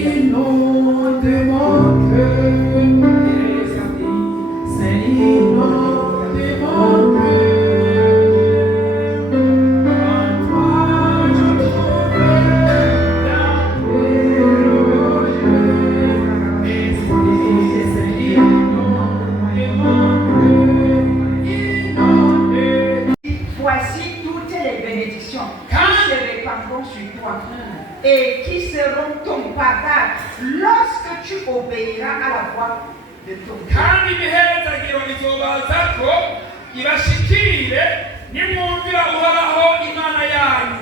l'inno de mon cœur. C'est l'inno de mon cœur. En toi je trouverai la paix au jeu. C'est l'inno de mon cœur. Inno de Voici toutes les bénédictions qui se répandront sur toi et qui seront ton partage lorsque tu obéiras à la voix de ton Dieu. kandi imihezagiro izobazako ibashikire nimwumvira uhoraho imana yanyu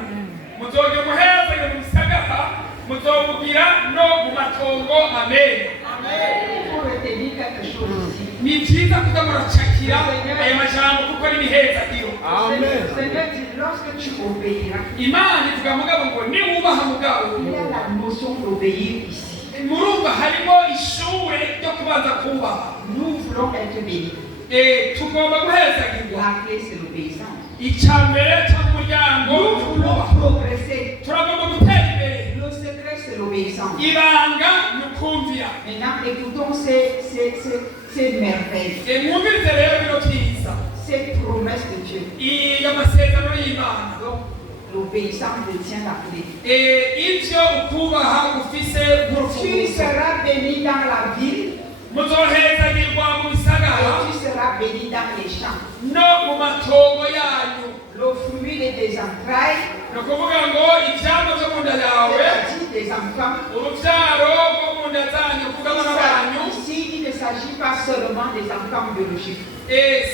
muzoge muhezagire mu bisagara muzobugira no mu matongo. Amen. Il faut retenir quelque chose ici. Ni byiza kuza muracakira aya majambo kuko ni imihezagiro. Le Seigneur dit lorsque tu obéiras. Imana ivuga mugabo ngo niwubaha mugabo. Il y a la notion d'obéir ici. Murumva harimo ishure ryo kubanza kubaha. Nous voulons être bénis. Tugomba guhezagirwa. La clé c'est l'obéissance. Icyambere cy'umuryango Nous voulons progresser. turagomba gutera imbere. Le secret c'est l'obéissance. Ibanga ni ukumvira. Maintenant écoutons ces merveilles, Mwumvirize rero bino byiza. ces promesses de Dieu. Iyo masezerano y'Imana. Donc l'obéissance détient la clé. Ibyo ukubaha ufise Tu nk'urufunguzo. seras béni dans la ville Muzohezagirwa mu bisagara et tu seras béni dans les champs. no mu matongo yanyu. Le fruit de tes entrailles, Ni ukuvuga ngo ivyamwa vyo mu nda yawe, c'est-à-dire des enfants. uruvyaro rwo mu nda zanyu, kuvuga abana banyu, Ici, il ne s'agit pas seulement des enfants biologiques.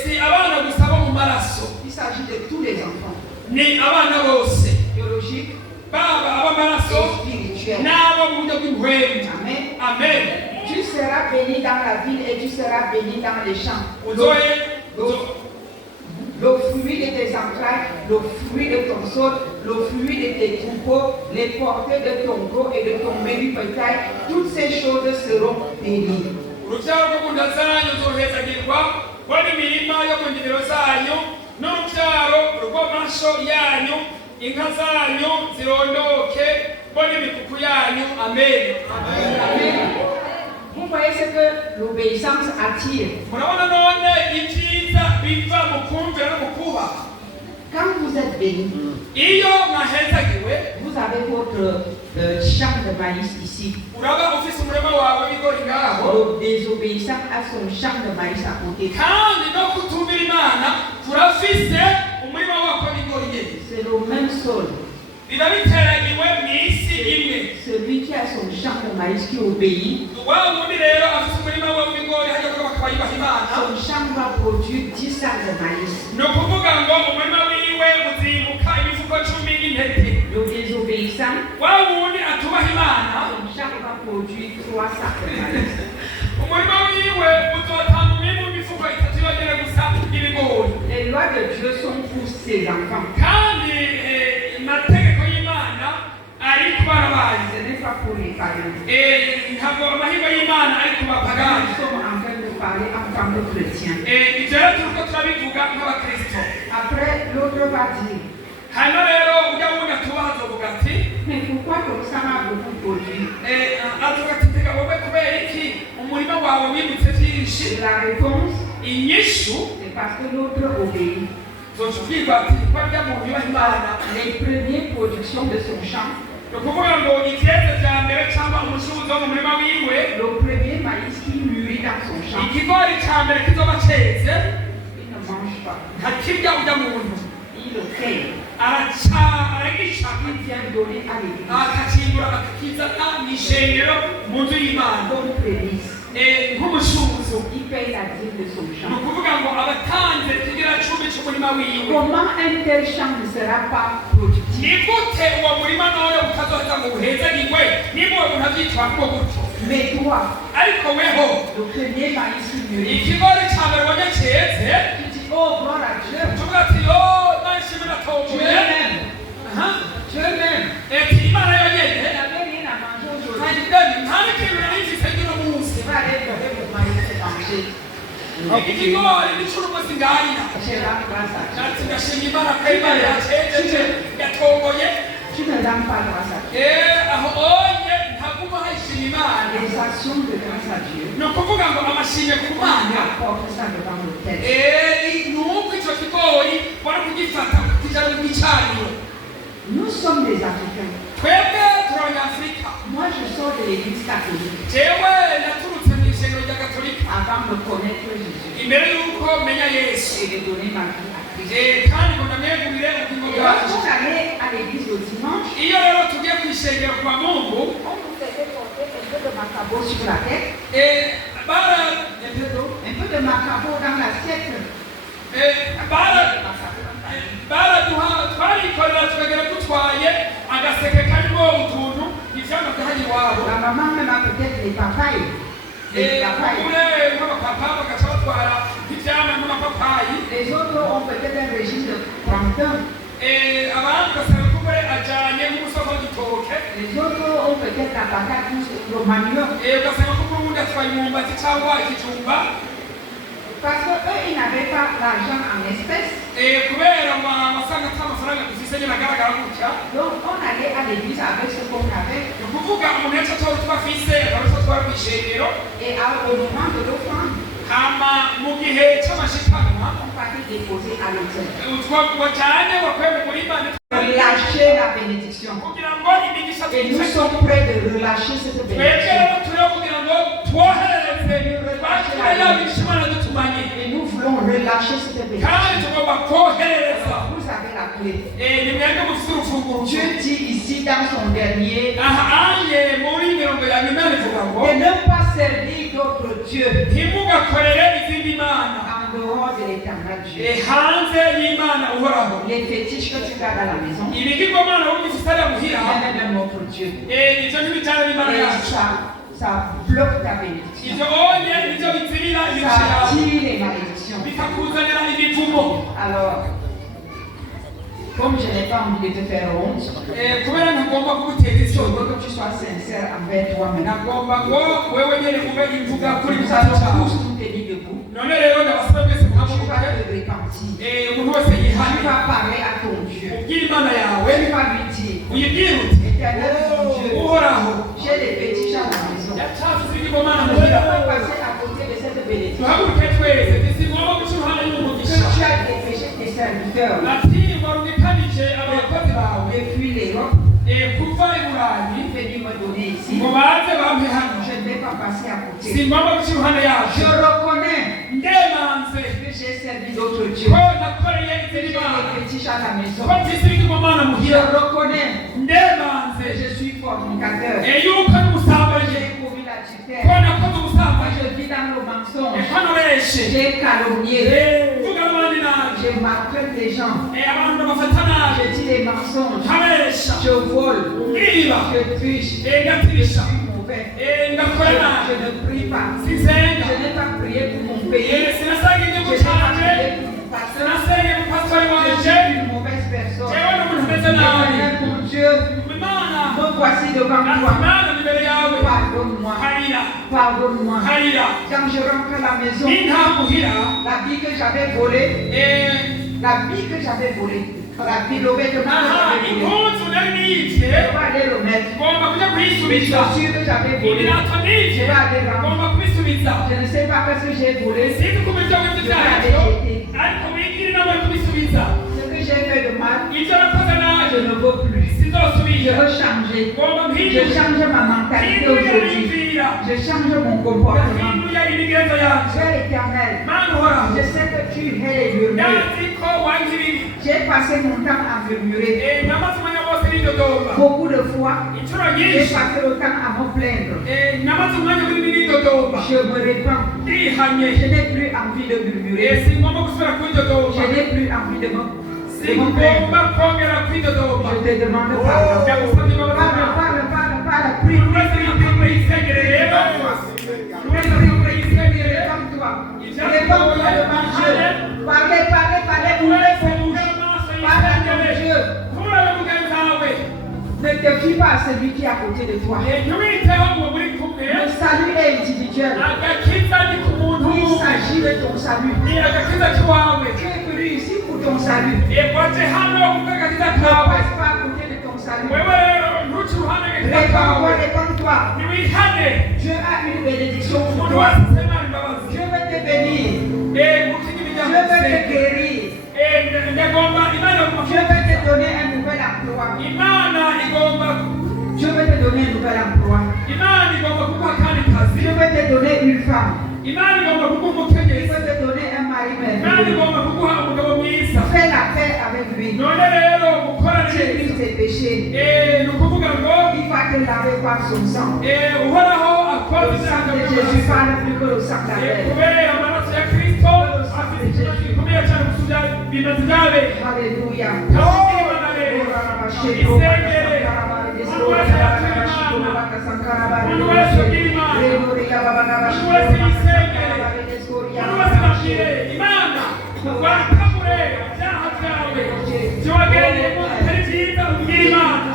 si abana gusa bo mu maraso, Il s'agit de tous les enfants ni abana bose, biologiques baba ab'amaraso et spirituels. n'abo mu buryo bw'inkwemwe. Amen. Amen. Tu seras béni dans la ville et tu seras béni dans les champs. Le fruit de tes entrailles, le fruit de ton sol, le fruit de tes troupeaux, les portées de ton gros et de ton menu bétail, toutes ces choses seront bénies. Uruvyaro rwo mu nda zanyu ruzohezagirwa, rwo n'imirima yo mu ndimiro zanyu, n'uruvyaro rw'amasho yanyu, inka zanyu zirondoke, rwo n'imikuku yanyu. Amen. Amen. Vous voyez ce que l'obéissance attire. Murabona none ibyiza biva mu kumvira no mu kubaha. Quand vous êtes béni, Iyo mwahezagiwe, vous avez votre champ de maïs ici. uraba ufise umurima wawe w'ibigori ngaho, Le désobéissant a son champ de maïs à côté. kandi no kutumvira Imana turafise umurima wako w'ibigori nyene. C'est le même sol. Biba biteragiwe mw'isi imwe. Celui qui a son champ de maïs qui obéit, Wa wundi rero afise umurima we w'ibigori hajya kuba bakaba yubaha Imana. son champ va produire 10 sacs de maïs. Ni ukuvuga ngo umurima wiwe uzimuka imifuko 10 y'intete. Le désobéissant, Wa wundi atubaha Imana, son champ va produire 3 sacs de maïs. umurima wiwe uzotanga umwimbu w'imifuko 3 yonyene gusa y'ibigori. Les lois de Dieu sont pour ses enfants. Kandi amategeko y'Imana ari ku bana bayo. Ce n'est pas pour les païens. Ntabwo amahirwe y'Imana ari ku bapagani. Nous sommes en train de parler en tant que chrétiens. Ivyo rero turiko turabivuga nk'abakristo. Après, l'autre va dire, Hanyuma rero ujya wundi atubaha azovuga ati, mais pourquoi ton sang a beaucoup produit? avuga ati tega wowe kubera iki umurima wawe wimutse vyinshi? Et la réponse, Inyishu c'est parce que l'autre obéit. zoca ubwirwa ati ko rya muntu yubaha Imana. Les premières productions de son champ, Ni ukuvuga ngo ivyeze vya mbere cyangwa umushuzo wo mu murima wiwe, le premier maïs qui mûrit dans son champ, ikigori ca mbere kizoba ceze, il ne mange pas. ntakirya urya muntu. Il le crée. Aragica Il vient donner à l'église akakimbura akakizana mw'ishengero mu nzu y'Imana comme prémisse. nk'umushuzo. Il paye la dîme de son Ni champ. ukuvuga ngo abatanze kigira cumi c'umurima wiwe. Comment un tel champ ne sera pas productif? Ni gute uwo murima nawe utazoheza ngo uhezagirwe niba uwo muntu avyitwamwo gutyo? Mais toi, Ariko weho le premier maïs qui mûrit, ikigori ca mbere ubonye ceze, tu dis, oh gloire à Dieu, tuvuga ati yo Imana ishimwe Dieu natomboye. m'aime, Dieu m'aime. Ati Imana Il yonyene n'avait rien à manger aujourd'hui. nta n'ikintu nari mfise cy'uno munsi. Je vais aller donner mon maïs et manger. Ikigori n'icurumuzi nganya. J'ai la grâce à Dieu. Ati ndashima Imana ko Imana yacejeje yatomboye. Tu ne donnes pas grâce à Dieu. Aho onye ntaguma hahise ni ukuvuga ngo amashimwe ku On mana apporte ça devant l'autel. ni uko icyo kigori wari kugifata kujya mu gicaniro. Nous sommes des Africains. twebwe turi abanyafurika. Moi, je sors de l'église catholique jewe naturutse mu ishengero rya gatolika avant de connaître Jésus imbere y'uko menya yesu et de donner ma vie à Christ. kandi ngo ndamwegurire ubugingo Et bwacu. lorsqu'on allait à l'église le dimanche, iyo rero tugiye ku ishengero kwa mungu on nous faisait porter un peu de macabo sur la tête, un peu de macabo dans l'assiette. twarikorera tukagera dutwaye agaseke karimo utuntu ivyama vyahari iwabo. La maman même a peut-être les papayes. Les papayes. kure nk'abapapa bagaca batwara ivyama nk'amapapayi. Les autres ont peut-être un régime de plantain. abandi ugasanga kumwe ajanye nk'umusozi w'igitoke. Les autres ont peut-être la patate ou le manioc. ugasanga kumwe uwundi atwaye imyumbati cyangwa ikijumba. Parce qu'eux, ils n'avaient pas l'argent en espèces. kubera wasanga ata mafaranga dufise nyine agaragara gutya. Donc on allait à l'église avec ce qu'on avait. ni ukuvuga umuntu yaca atora utwo afise akarusa twari mu ishengero. Et au moment de l'offrande, hama mu gihe c'amashikanwa on partait déposer à l'autel. utwo wajane wakuye mu murima Relâcher la bénédiction. kugira ngo imigisha Et nous sommes prêts de relâcher cette twebwe bénédiction. rero turiho kugira ngo twoherereze bakire ya migisha imana dutumanye. Et nous voulons relâcher cette kandi bénédiction. tugomba koherereza. Vous avez la clé. ni mwebwe mufite urufunguruzo. Dieu dit ici dans son dernier aha anye muri mirongo ya nyuma bivuga ngo de ne pas servir d'autres dieux ntimugakorere izindi mana en dehors de l'éternel Dieu. hanze y'imana uhoraho. Les fétiches que tu gardes à la maison, ibigirwamana w'igifite ariya muhira c'est même notre Dieu. ivyo ntibijana n'imana Et yacu. ça bloque ta bénédiction. ivyo onye nivyo bizirira imigisha Ça yawe attire les malédictions. bikakuzanira imivumo. Alors, comme je n'ai pas envie de te faire honte, kubera ntagomba kugutera je isoni. veux que tu sois sincère envers toi-même. nagomba ngo wewe nyene ube imvuga kuri Nous musaza allons cawe. tous nous tenir debout. none rero ndabasaba mwese Tu vas muhaguruke. te repentir. umuntu wese Tu yihane vas parler à ton Dieu. ubwire imana yawe Tu vas lui dire, uyibwire uti Éternel mon Dieu, uhoraho j'ai des fétiches à la maison. yacafuze ibigirwamana Je ne muhira. peux pas passer à côté de cette bénédiction. tuhaguruke twese ntizigomba guca uruhande Que y'umugisha. tu as dépêché tes serviteurs ati warugikanije abakozi bawe depuis l'Europe, kuva i burayi venir me donner ici. ngo baze bampe hano. Je ne vais pas passer à côté. singomba guca iruhande yacu. Je reconnais ndemanze que j'ai servi d'autres dieux. ko nakoreye Que izindi j'ai mana. des fétiches à la maison. ko mfise ibigirwamana Je muhira. reconnais ndemanze que je suis fornicateur. yuko n'ubusambanyi J'ai commis la ko tutelle. nakoze ubusambanyi. Je vis dans le mensonge. ko nabeshe. J'ai calomnié. mvuga abandi nabi. Je maltraite les gens. abantu bafata nabi. Je dis des mensonges. nkabesha. Je vole. ngiba. Je triche. ngatirisha. Je suis mauvais. ngakora Je nabi. ne prie pas. sinsenga. Je n'ai pas prié pour mon pays. sinasanga Je igihugu n'ai pas canje. prié pour mon pasteur. sinasenge mu pastori Je wanje. suis une mauvaise personne. jewe n'umuntu umeze nabi. Éternel mon Dieu, imana me voici devant toi. imana imbere yawe. Pardonne-moi. harira. Pardonne-moi. harira. Quand je rentre à la maison, nintamuhira. l'habit que j'avais volé, l'habit que j'avais volé, l'habit, le vêtement que j'avais volé, impuzu nari niyivye. je vais aller le mettre. ngomba kuja Les kuyisubiza. chaussures que j'avais volées, ibirato je nivye. vais aller rendre. ngomba kubisubiza. Je ne sais pas ce que j'ai volé, sinzi kumenya ibyo byarivyo ariko wigire inama yo kubisubiza. ce que j'ai fait de mal, ivyo nakoze je nabi ne veux plus. Je sinzosubira. veux changer. ngomba Je mpindure. change ma mentalité aujourd'hui. yiyumvira. Je change mon comportement. ndahinduye imigenzo yanje. Dieu éternel, mana uhoraho. je sais que tu es les murmures. ndazi ko wanze ibibi. J'ai passé mon temps à murmurer. namaze umwanya wose nidodoma. Beaucoup de fois, incuro j'ai nyinshi. passé le temps à me plaindre. namaze umwanya munini nidodoma. Je me répands. ndihanye. Je n'ai plus envie de murmurer. singomba gusubira kwidodoma. Je n'ai plus envie de me plaindre. singomba kongera kwidodoma. Je te demande pardon. ndagusabye imbabazi Parle, zawe. parle, parle, parle. Prie, buri wese yiteguye yisengere rero. buri wese yiteguye yisengere. réponds-toi. Réponds-toi devant Dieu. Parlez, parlez, parlez. Ouvrez vos bouches. Parle à ton Dieu. Kurara mugenzi wawe. Ne te fie pas à celui qui est à côté de toi. ntiwiteho ngo muri kumwe. Le salut est individuel. agakiza ni ku muntu. Il s'agit de ton salut. ni agakiza k'iwawe. Tu es venu ici pour ton salut. waje hano kuko agakiza Ne kawe. passe pas à côté de ton salut. wewe rero ntuce uruhande agakiza Réponds-toi, kawe. réponds-toi. niwihane. Dieu a une bénédiction pour umuntu toi. wese imana igomba kuguha kandi kazi, Dieu veut te donner une femme. imana igomba kuguha Il umukenyezi, veut te donner un mari imana merveilleux. igomba kuguha umugabo mwiza. Fais la paix avec lui. None rero gukora Jésus neza tes péchés. ni ukuvuga ngo Il va te laver par son sang. uhoraho akoze Le sang ibyaha de Jésus parle plus que le sang d'Abel. kubera amaraso ya kristo afite ikibazo gikomeye cyane gusubya bimaze byabe. Alléluia. kandi imana rero isengere umuntu wese yakira imana, umuntu wese ugira imana, umuntu wese yisengere, umuntu wese abwire imana wakamure ibyaha byawe byogereyemo atari byiza ubwire imana.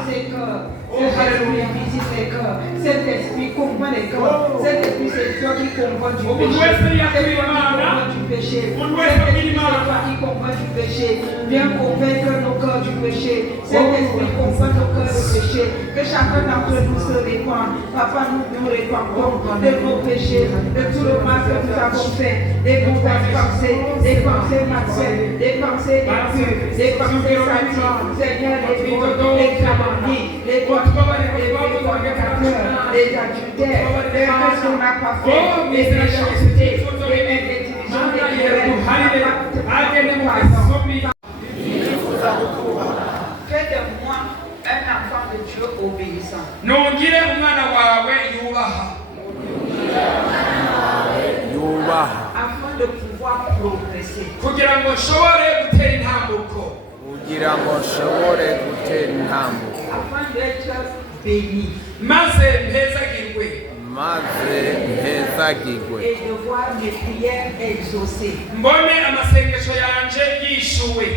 Cet esprit comprend les cœurs. Cet esprit, c'est toi qui comprends du péché. C'est toi qui comprends du péché. Cet esprit, c'est toi qui comprends du péché. Viens convaincre nos cœurs du péché. Cet esprit comprend nos cœurs du péché. Que chacun d'entre nous se répande. Papa, nous répandons de nos péchés, de tout le mal que nous avons fait, des mauvaises pensées, des pensées malsaines, des pensées impures, des pensées sadiques. Seigneur, les vols, les calomnies, les les adultères, les choses qu'on n'a pas fait, les méchancetés, les intelligences, les fais de moi un enfant de Dieu obéissant. Nongire umwana wawe yubaha Afin de pouvoir progresser. kugira ngo nshobore gutera intambuko, Afin d'être béni. maze mpezagirwe, Et de voir mes prières exaucées. mbone amasengesho yanje yishuwe.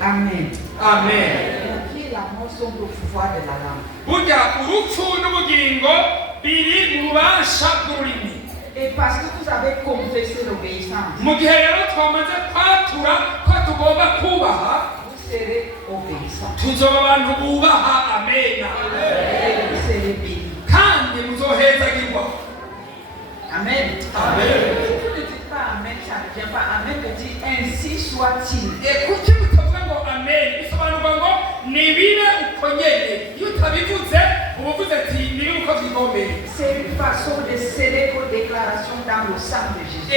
Amen. Amen. La vie et la mort sont au pouvoir de la langue. burya urupfu n'ubugingo biri mu bubasha bw'ururimi. Et parce que vous avez confessé l'obéissance, mu gihe rero twamaze kwatura ko tugomba kubaha, vous serez obéissants. tuzoba abantu bubaha. Amena. Et vous serez bénis. kandi muzohezagirwa. Amen. Amen. Si vous ne dites pas Amen, ça ne vient pas. Amen veut dire ainsi soit-il. kuki mutavuga ngo amen bisobanurwa ngo nibibe uko nyene. Iyo utabivuze uba uvuze ati nibibe uko bigomeye. C'est une façon de sceller vos déclarations dans le sang de Jésus.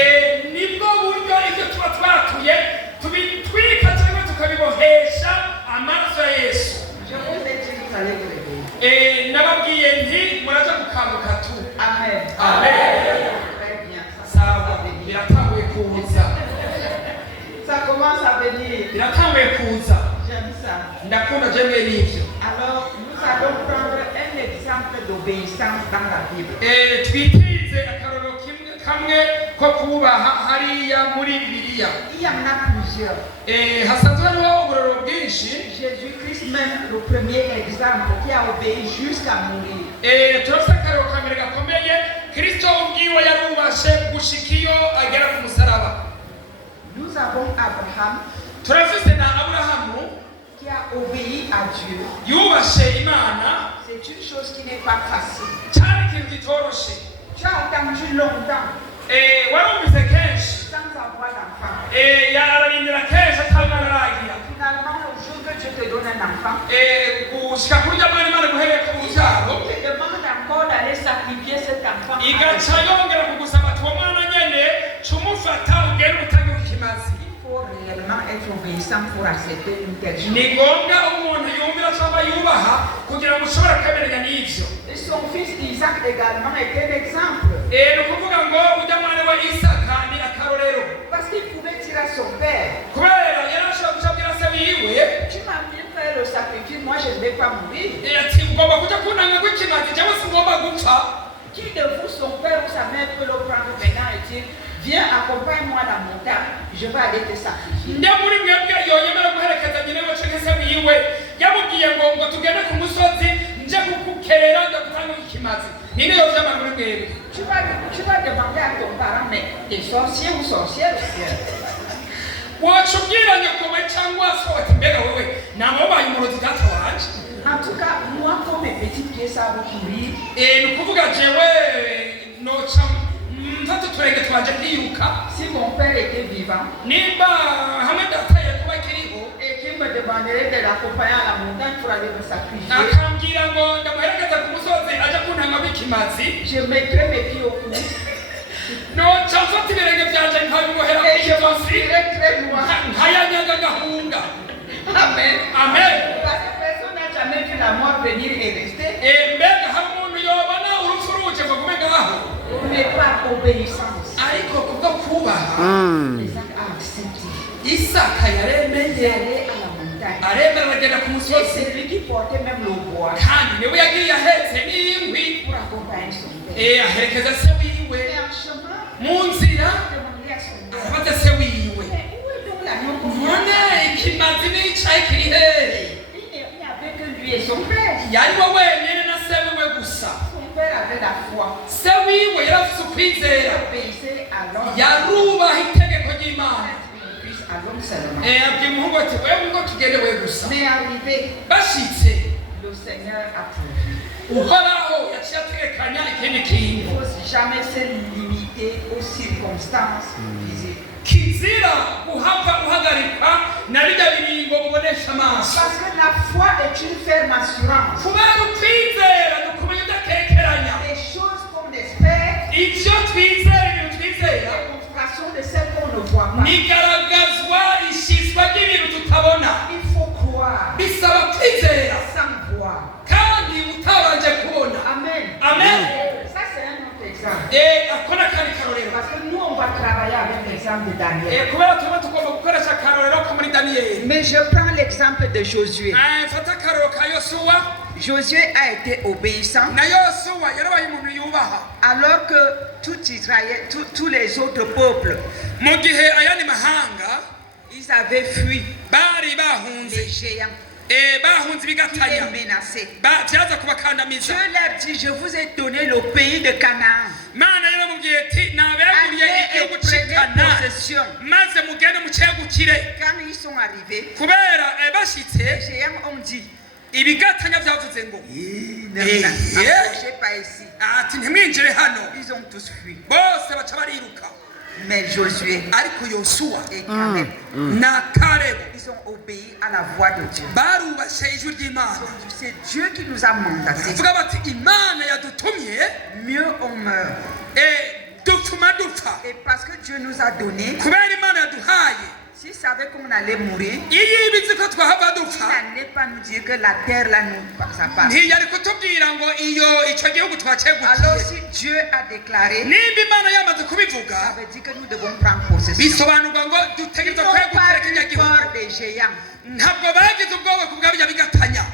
nibwo buryo ibyo tuba twatuye tubitwika cyangwa tukabibohesha amaraso ya Yesu. Je vous ai dit, vous allez vous réveiller. Nababwiye nti muraza gukanguka tu. Amen. Amen. Très bien. Sawa, biratanguye kuza. Ça commence à venir. Biratanguye kuza. J'aime ça. Ndakunda jemwe n'ivyo. Alors, nous allons prendre un exemple d'obéissance dans la Bible. Twitize akaroro kamwe ko kubaha hariya muri Bibiliya. Il y en a plusieurs. Hasanzwe hariho uburoro bwinshi. Jésus-Christ même, le premier exemple, qui a obéi jusqu'à mourir. Turafite akaroro ka mbere gakomeye, Kristo ubwiwe yarubashe gushika iyo agera ku musaraba. Nous avons Abraham Turafite na Aburahamu qui a obéi à Dieu. yubashe Imana. C'est une chose qui n'est pas facile. Cyari ikintu kitoroshe. Tu as attendu longtemps warumvise kenshi. sans avoir d'enfant. yararindira kenshi atabimaragira. Finalement, le jour que Dieu te donne un enfant, gushika kuri rya mwana Imana guhereye ku rubyaro, il te demande encore d'aller sacrifier cet enfant. igaca yongera kugusaba ati uwo mwana nyene cumufata ugende utange ikimazi. Il faut réellement être obéissant pour accepter une telle chose. ni ngombwa umuntu yumvira cyangwa yubaha kugira ngo ushobore kwemeranya n'ivyo. Et son fils Isaac également était un exemple. ni ukuvuga ngo ujya mwana wa Isaka ni akarorero, Parce qu'il pouvait dire à son père, kubera yarashobora guca abwira se wiwe tu m'as bien fait le sacrifice, moi je ne vais pas mourir. ati ugomba kuja kuntanga kw'ikimazi cyangwa se ngomba gupfa. Qui de vous, son père ou sa mère, peut le prendre maintenant et dire, viens accompagne-moi dans mon montagne, je vais aller te sacrifier. njya muri mwebwe yonyemera guherekeza nyine we canke se wiwe yamubwiye ngo tugende ku musozi nje kukukerera ndagutanga ikimazi. ninde yovyama muri mwebwe? Tu vas demander à ton parent, mais t'es sorcier ou sorcière? waca ubwira nyoko we cyangwa se wati mbega wewe namubaye umurozi data wanje. En tout cas, moi, quand mes petits pieds savent courir, ni ukuvuga jewe noca mfata uturenge twanje nkiruka. si mon père était vivant nimba hamwe data yakuba akiriho et que il me demanderait de l'accompagner à la montagne pour aller me sacrifier, akambwira ngo ndamuherekeza ku musozi ajya kuntanga w'ikimazi je mettrais mes pieds au cou noca mfata ibirenge byanje nkabibohera ku et je ijosi m'enfuirais très loin. nkayanyaga agahunga. Amen. Amen. Parce que personne n'a jamais vu la mort venir et rester, mbega hari umuntu yobona urupfu ruje ngo gume ngaho, mais par obéissance. ariko kubwo kubaha Isaac a accepté Isaka yaremeye d'aller à la montagne. aremera aragenda ku Et musozi, c'est lui qui portait même le bois kandi niwe yagiye ahetse n'inkwi pour accompagner son père. aherekeza se wiwe Et en chemin, mu nzira, il a demandé à son père, arabaza se wiwe, mais où est donc l'agneau qu'on voit? none ikimazi n'icayi kiri hehe? Il n'y avait que lui et son père. yariwe wenyine na se wiwe gusa. Son père avait la foi. Se wiwe yari afite Il ukwizera, obéissait à l'homme. yarubaha itegeko ry'Imana. Fils à l'homme seulement. abwira umuhungu ati wewe ngo tugende we gusa. Mais arrivé, bashitse le Seigneur a pourvu. uhoraho yaciye ategekanya ikindi Il kintu. ne faut jamais se limiter aux circonstances physiques. kizira guhava uhagarikwa na bijya biringo ubonesha amaso. Parce que la foi est une ferme assurance. kubera ukwizera ni ukumenya udakekeranya. Les choses qu'on espère, ibyo twizera, ibintu twizera les confrontations de celles qu'on ne voit pas. nigaragazwa ishyizwa ry'ibintu tutabona. Il faut croire bisaba kwizera sans voir. kandi utabanje kubona. Amen. Amen. Ça, c'est un autre exemple. ako ni akandi karorero. Parce que nous, on va travailler avec l'exemple de Daniel. kubera tuba tugomba gukoresha akarorero ko muri daniyeli. Mais je prends l'exemple de Josué. mfata akarorero ka yosuwa. Josué a été obéissant na yosuwa yarabaye umuntu yubaha, alors que tout Israël, tous les autres peuples, mu gihe ayandi mahanga ils avaient fui bari les bahunze, géants bahunze qui les bigatanya, menaçaient. byaza Dieu kubakandamiza. leur dit, je vous ai donné le pays de Canaan. mana yaramubwiye ati nabeguriye Allez et igihugu prenez cy'ikana possession. maze mugende mucyegukire. Quand ils sont arrivés, kubera les bashitse géants ont dit, ibigatanya byavuze ngo ne vous approchez pas ici. ati ntimwinjire hano, Ils ont tous fui. bose baca bariruka. Mais Josué ariko yosuwa et Caleb, na karebu ils ont obéi à la voix de Dieu. barubashe ijwi ry'Imana. C'est Dieu qui nous a mandatés. baravuga bati imana yadutumye, Mieux on meurt. dupfuma dupfa. Et parce que Dieu nous a donné, kubera imana yaduhaye, s'il savait qu'on allait mourir, iyo ibizi ko twahava il dupfa n'allait pas nous dire que la terre là nous ça passe. ntiyari kutubwira ngo icyo gihugu Alors twacyegukiye. si Dieu a déclaré, nimba imana yamaze ça kubivuga veut dire que nous devons prendre possession. bisobanurwa ngo Ils dutegereza n'ont kwegukira pas kijya eu gihugu. peur des géants. ntabwo bagize ubwoba ku bwa bijya bigatanya.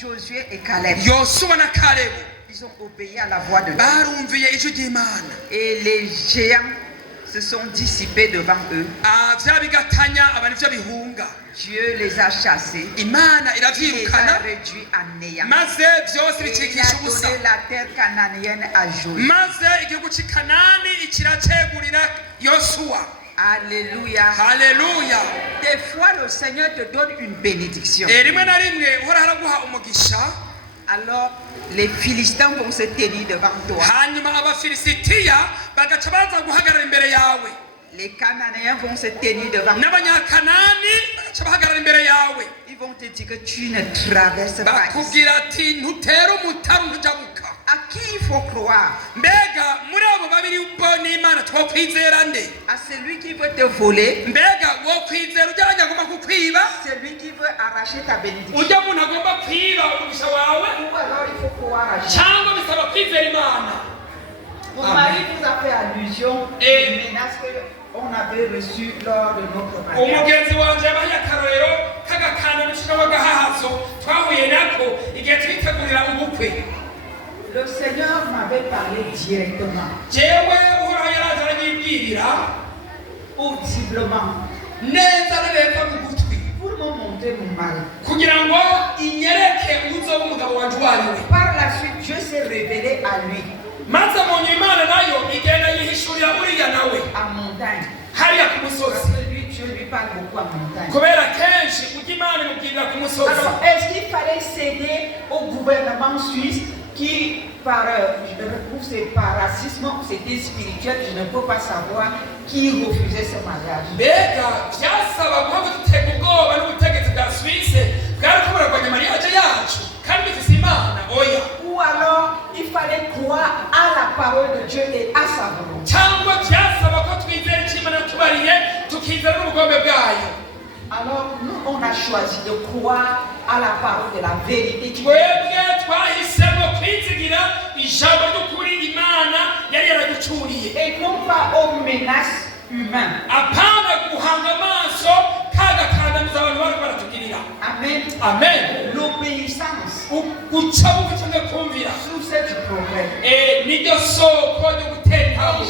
Josué et Caleb, yosuwa na karebu ils ont obéi à la voix de Dieu. barumviye ijwi ry'imana. Et les géants se sont dissipés devant eux. bya bigatanya aba nibyo bihunga. Dieu les a chassés. imana Il les a irabyirukana réduits à néant. maze byose Et il bicikisha a ubusa, donné la terre cananéenne à Josué. maze igihugu cy'i kanani kiracegurira yosuwa. Alléluia. haleluya. Des fois, le Seigneur te donne une bénédiction. rimwe na rimwe uhora haraguha umugisha, Alors, les Philistins vont se tenir devant toi. hanyuma abafilisitiya bagaca baza guhagarara imbere yawe, Les Cananéens vont se tenir devant toi. n'abanyakanani bagaca bahagarara imbere yawe, Ils vont te dire que tu ne traverses pas ici. bakubwira ati ntutera umutaru ntujabuka. À qui il faut croire? mbega muri abo babiri bo n'imana twokwizera nde? À celui qui veut te voler, mbega wokwizera ujyanye agomba kukwiba, celui qui veut arracher ta bénédiction. ujya muntu agomba kwiba umugisha wawe, Ou alors il faut croire à Jésus. cyangwa bisaba kwizera imana. Mon Amen. mari vous a fait allusion Et- aux menaces qu'on avait reçues lors de notre mariage. umugenzi wanje yabaye akarorero k'agakandamishino w'agahahazo twahuye nako igihe twitegurira ubukwe. Le Seigneur m'avait parlé directement, jewe uhoraho yaraje aranyibwirira audiblement, neza neza mu gutwi, pour me montrer mon mari. kugira ngo inyereke uzoba umugabo wanje uwo ari we. Par la suite, Dieu s'est révélé à lui, maze mu imana nayo igenda yihishurira uriya nawe à montagne. hariya ku Parce musozi, que lui, Dieu lui parle beaucoup à montagne. kubera kenshi ujya imana imubwirira ku musozi. Alors, est-ce qu'il fallait céder au gouvernement suisse qui, je retrouve c'est par racisme, c'était spirituel, je ne peux pas savoir, qui refusait ce mariage. mbega byasaba guhabwa dutega ubwoba n'ubutegetsi bwa Suisse bwari ko burarwanya mariage yacu kandi bifise imana oya. Ou alors il fallait croire à la parole de Dieu et à sa volonté. cyangwa byasaba ko twizera icyo Imana yatubariye tukizera n'ubugombe bwayo. Alors nous on a choisi de croire à la parole de la vérité qui twebwe twahisemo kwizigira ijambo ry'ukuri Imana yari yaraducuriye et non pas aux menaces humaines. apana guhanga amaso kagakandamiza abantu bari baratugirira. Amen. Amen. L'obéissance guca bugufi cyangwa kumvira source du progrès. niryo soko ryo gutera intambwe.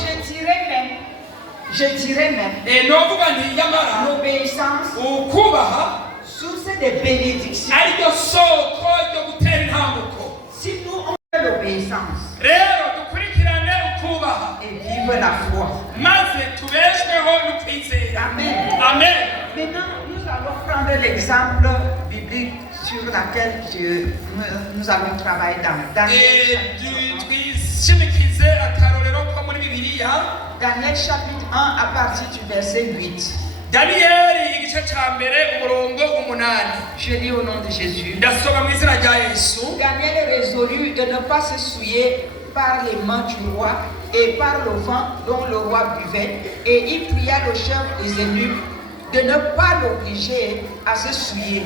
Je dirais même novuga nti nyamara l'obéissance ukubaha source de bénédiction. ariryo soko ryo gutera intambuko. Si nous on fait l'obéissance rero dukurikirane ukubaha et vivre la foi. maze tubeshweho no kwizera. Amen. Amen. Maintenant, nous allons prendre l'exemple biblique sur lequel nous allons travailler dans Daniel. twishimikize akarorero ko muri Bibiliya. Daniel chapitre 1 à partir du verset 8. Daniyeli igice ca mbere umurongo w'umunani. Je lis au nom de Jésus. ndasoma mu izina rya Yesu. Daniel résolut de ne pas se souiller par les mains du roi et par le vin dont le roi buvait, et il pria le chef des eunuques de ne pas l'obliger à se souiller.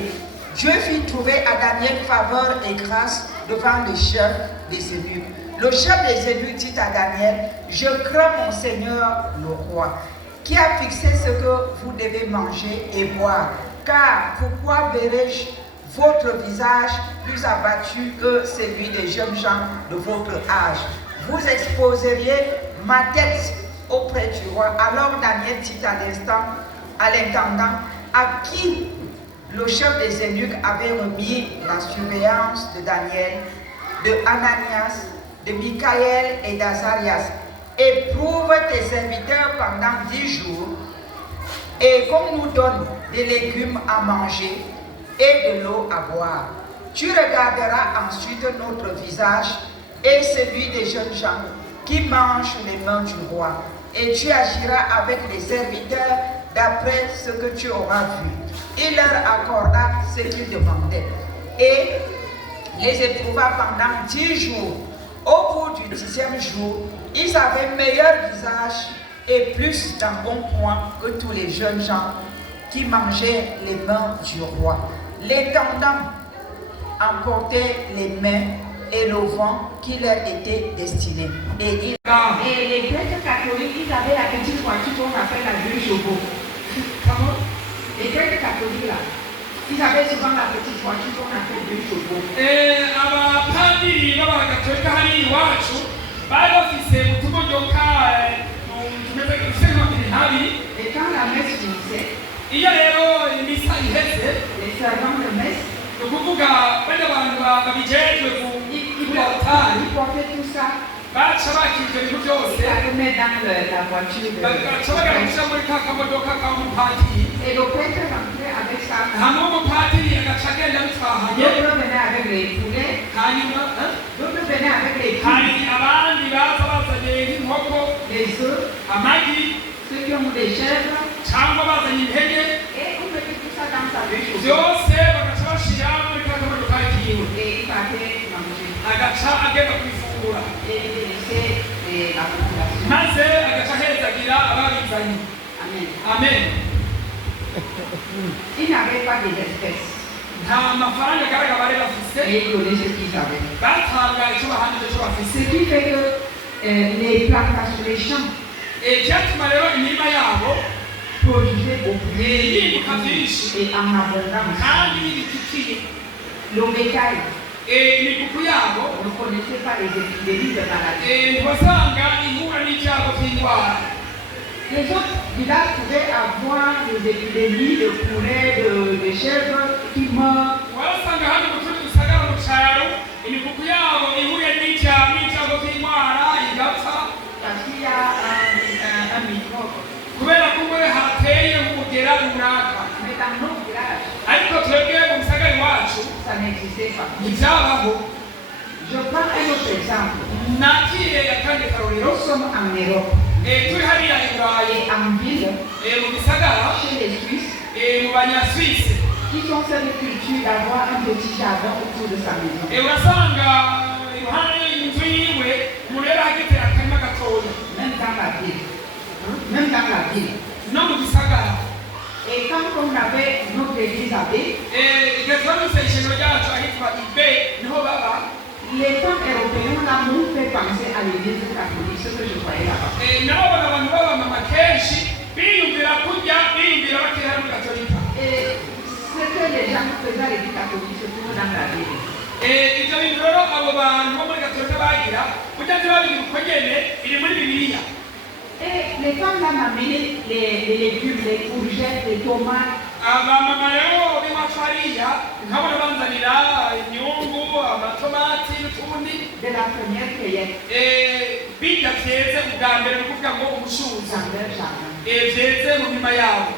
Dieu fit trouver à Daniel faveur et grâce devant le chef des eunuques. Le chef des eunuques dit à Daniel: je crains mon Seigneur le roi, qui a fixé ce que vous devez manger et boire. Car pourquoi verrai-je votre visage plus abattu que celui des jeunes gens de votre âge? Vous exposeriez ma tête auprès du roi. Alors Daniel dit à l'intendant à qui le chef des eunuques avait remis la surveillance de Daniel, de Ananias, de Michaël et d'Azarias: éprouve tes serviteurs pendant 10 jours et qu'on nous donne des légumes à manger et de l'eau à boire. Tu regarderas ensuite notre visage et celui des jeunes gens qui mangent les mains du roi, et tu agiras avec les serviteurs d'après ce que tu auras vu. Il leur accorda ce qu'ils demandaient et les éprouva pendant 10 jours. Au bout du 10e jour, ils avaient meilleur visage et plus d'embonpoint que tous les jeunes gens qui mangeaient les mains du roi. L'intendant emportait les mains et le vent qui leur était destiné. Et les prêtres catholiques, ils avaient la petite voiture qu'on appelle la deux chevaux. Comment? Les prêtres catholiques là, ils avaient souvent la petite voiture qu'on appelle deux chevaux. abapadiri b'abagatolika hariya iwacu bari bafise utumodoka tumeze nk'amapine. Et quand la messe finissait, iyo rero imisa iheze, les servants de messe, ni ukuvuga bane abantu babijejwe ku altari ils portaient tout ça, baca bakira ibyo bintu byose ils allumaient dans la voiture de bagaca bagarukira muri ka kamodoka k'umupadiri. et le prêtre rentrait avec ça. hanyuma umupadiri agaca agenda abitwahanye. D'autres venaient avec les poulets, hanyuma d'autres venaient avec les hari poules, abandi baza bazanye nk'inkoko, les œufs, amagi ceux qui ont des chèvres, cyangwa bazanye impene, et on mettait tout ça dans sa deux chevaux. byose bagaca bashira muri ka kamodoka kiwe Et il partait manger. agaca agenda kubifungura Et il laissait la population. maze agaca ahezagira ababizanye. Amen. Amen. Ils n'avaient pas des espèces. nta mafaranga agaragara bari bafise, Et ils donnaient ce qu'ils avaient. batanga icyo bahanije icyo bafise. Ce qui fait que les plantations, les champs icyatuma rero imirima yabo produisaient beaucoup yibuka byinshi et en abondance. kandi y'ibitikiye. Le bétail imikuku yabo ne connaissait pas les épidémies de maladies. ntibasanga ihura n'ibyago by'indwara. Les autres villages pouvaient avoir des épidémies de poulets, de chèvres qui meurent. wasanga hano mu tundi dusagara mu cyaro imikuku yabo ihuye n'ibyago by'indwara igapfa Parce qu'il y a un microbe. kubera ko muri hateye nk'umugera runaka. Mais dans nos villages, ariko twebwe mu gisagara iwacu ça n'existait pas. ntibyabaho. Je prends un autre exemple. nakire akandi karorero. Nous sommes en Europe. turi hariya i burayi et en ville, mu gisagara chez les Suisses, mu banyaswise ils ont cette culture d'avoir un petit jardin autour de sa maison. urasanga iruhande y'inzu yiwe umuntu yari agiteye akarima gatoya Même dans la ville. Même dans la ville. no mu gisagara. Et quand on avait notre église à B, igihe twaronse ishengero ryacu ahitwa ibe niho baba les femmes européennes là m'ont fait penser à l'église catholique, ce que je voyais là-bas. nabona abantu b'abamama kenshi biyumvira kurya biyumvira bakiri hano gatolika. Et ce que les gens faisaient à l'église catholique se trouve dans la Bible. ibyo bintu rero abo bantu bo muri gatolika bagira kurya ntibabigira uko nyene biri muri bibiliya. Et les femmes là m'amenaient les légumes, les courgettes, les tomates. abamama rero b'iwacu hariya nkabona banzanira imyungu amatomati n'utundi De la première cueillette bijya byeze ubwa mbere ni ukuvuga ngo umushuza dans leur jardin. byeze mu mirima yabo.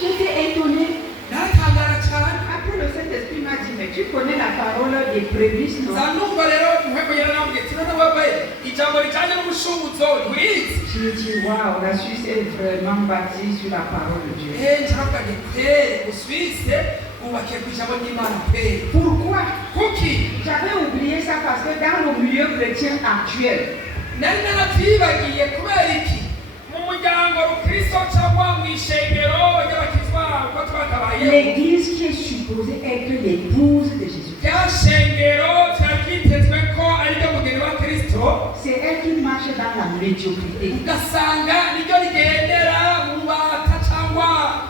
J'étais étonnée. natangara cyane. Après le Saint-Esprit m'a dit, mais tu connais la parole des prémices, non? zanumva rero ntwego yaranambwiye ati none wowe ijambo rijyanye n'umushuzo nturizi. Je me dis, waouh, la Suisse est vraiment bâtie sur la parole de Dieu. ntabwo ari kweri usuwise wubakiye ku ijambo ry'imana kweri. Pourquoi? kuki J'avais oublié ça parce que dans le milieu chrétien actuel, nari narabyibagiye kubera iki mu muryango rukristo cyangwa mu ishengero ry'abakizwa uko twatabayeho l'église qui est supposée être l'épouse de Jésus, rya shengero cyari ryitezwe ko ari ryo mugeni wa kristo c'est elle qui marche dans la médiocrité. ugasanga niryo rigendera mu bata cyangwa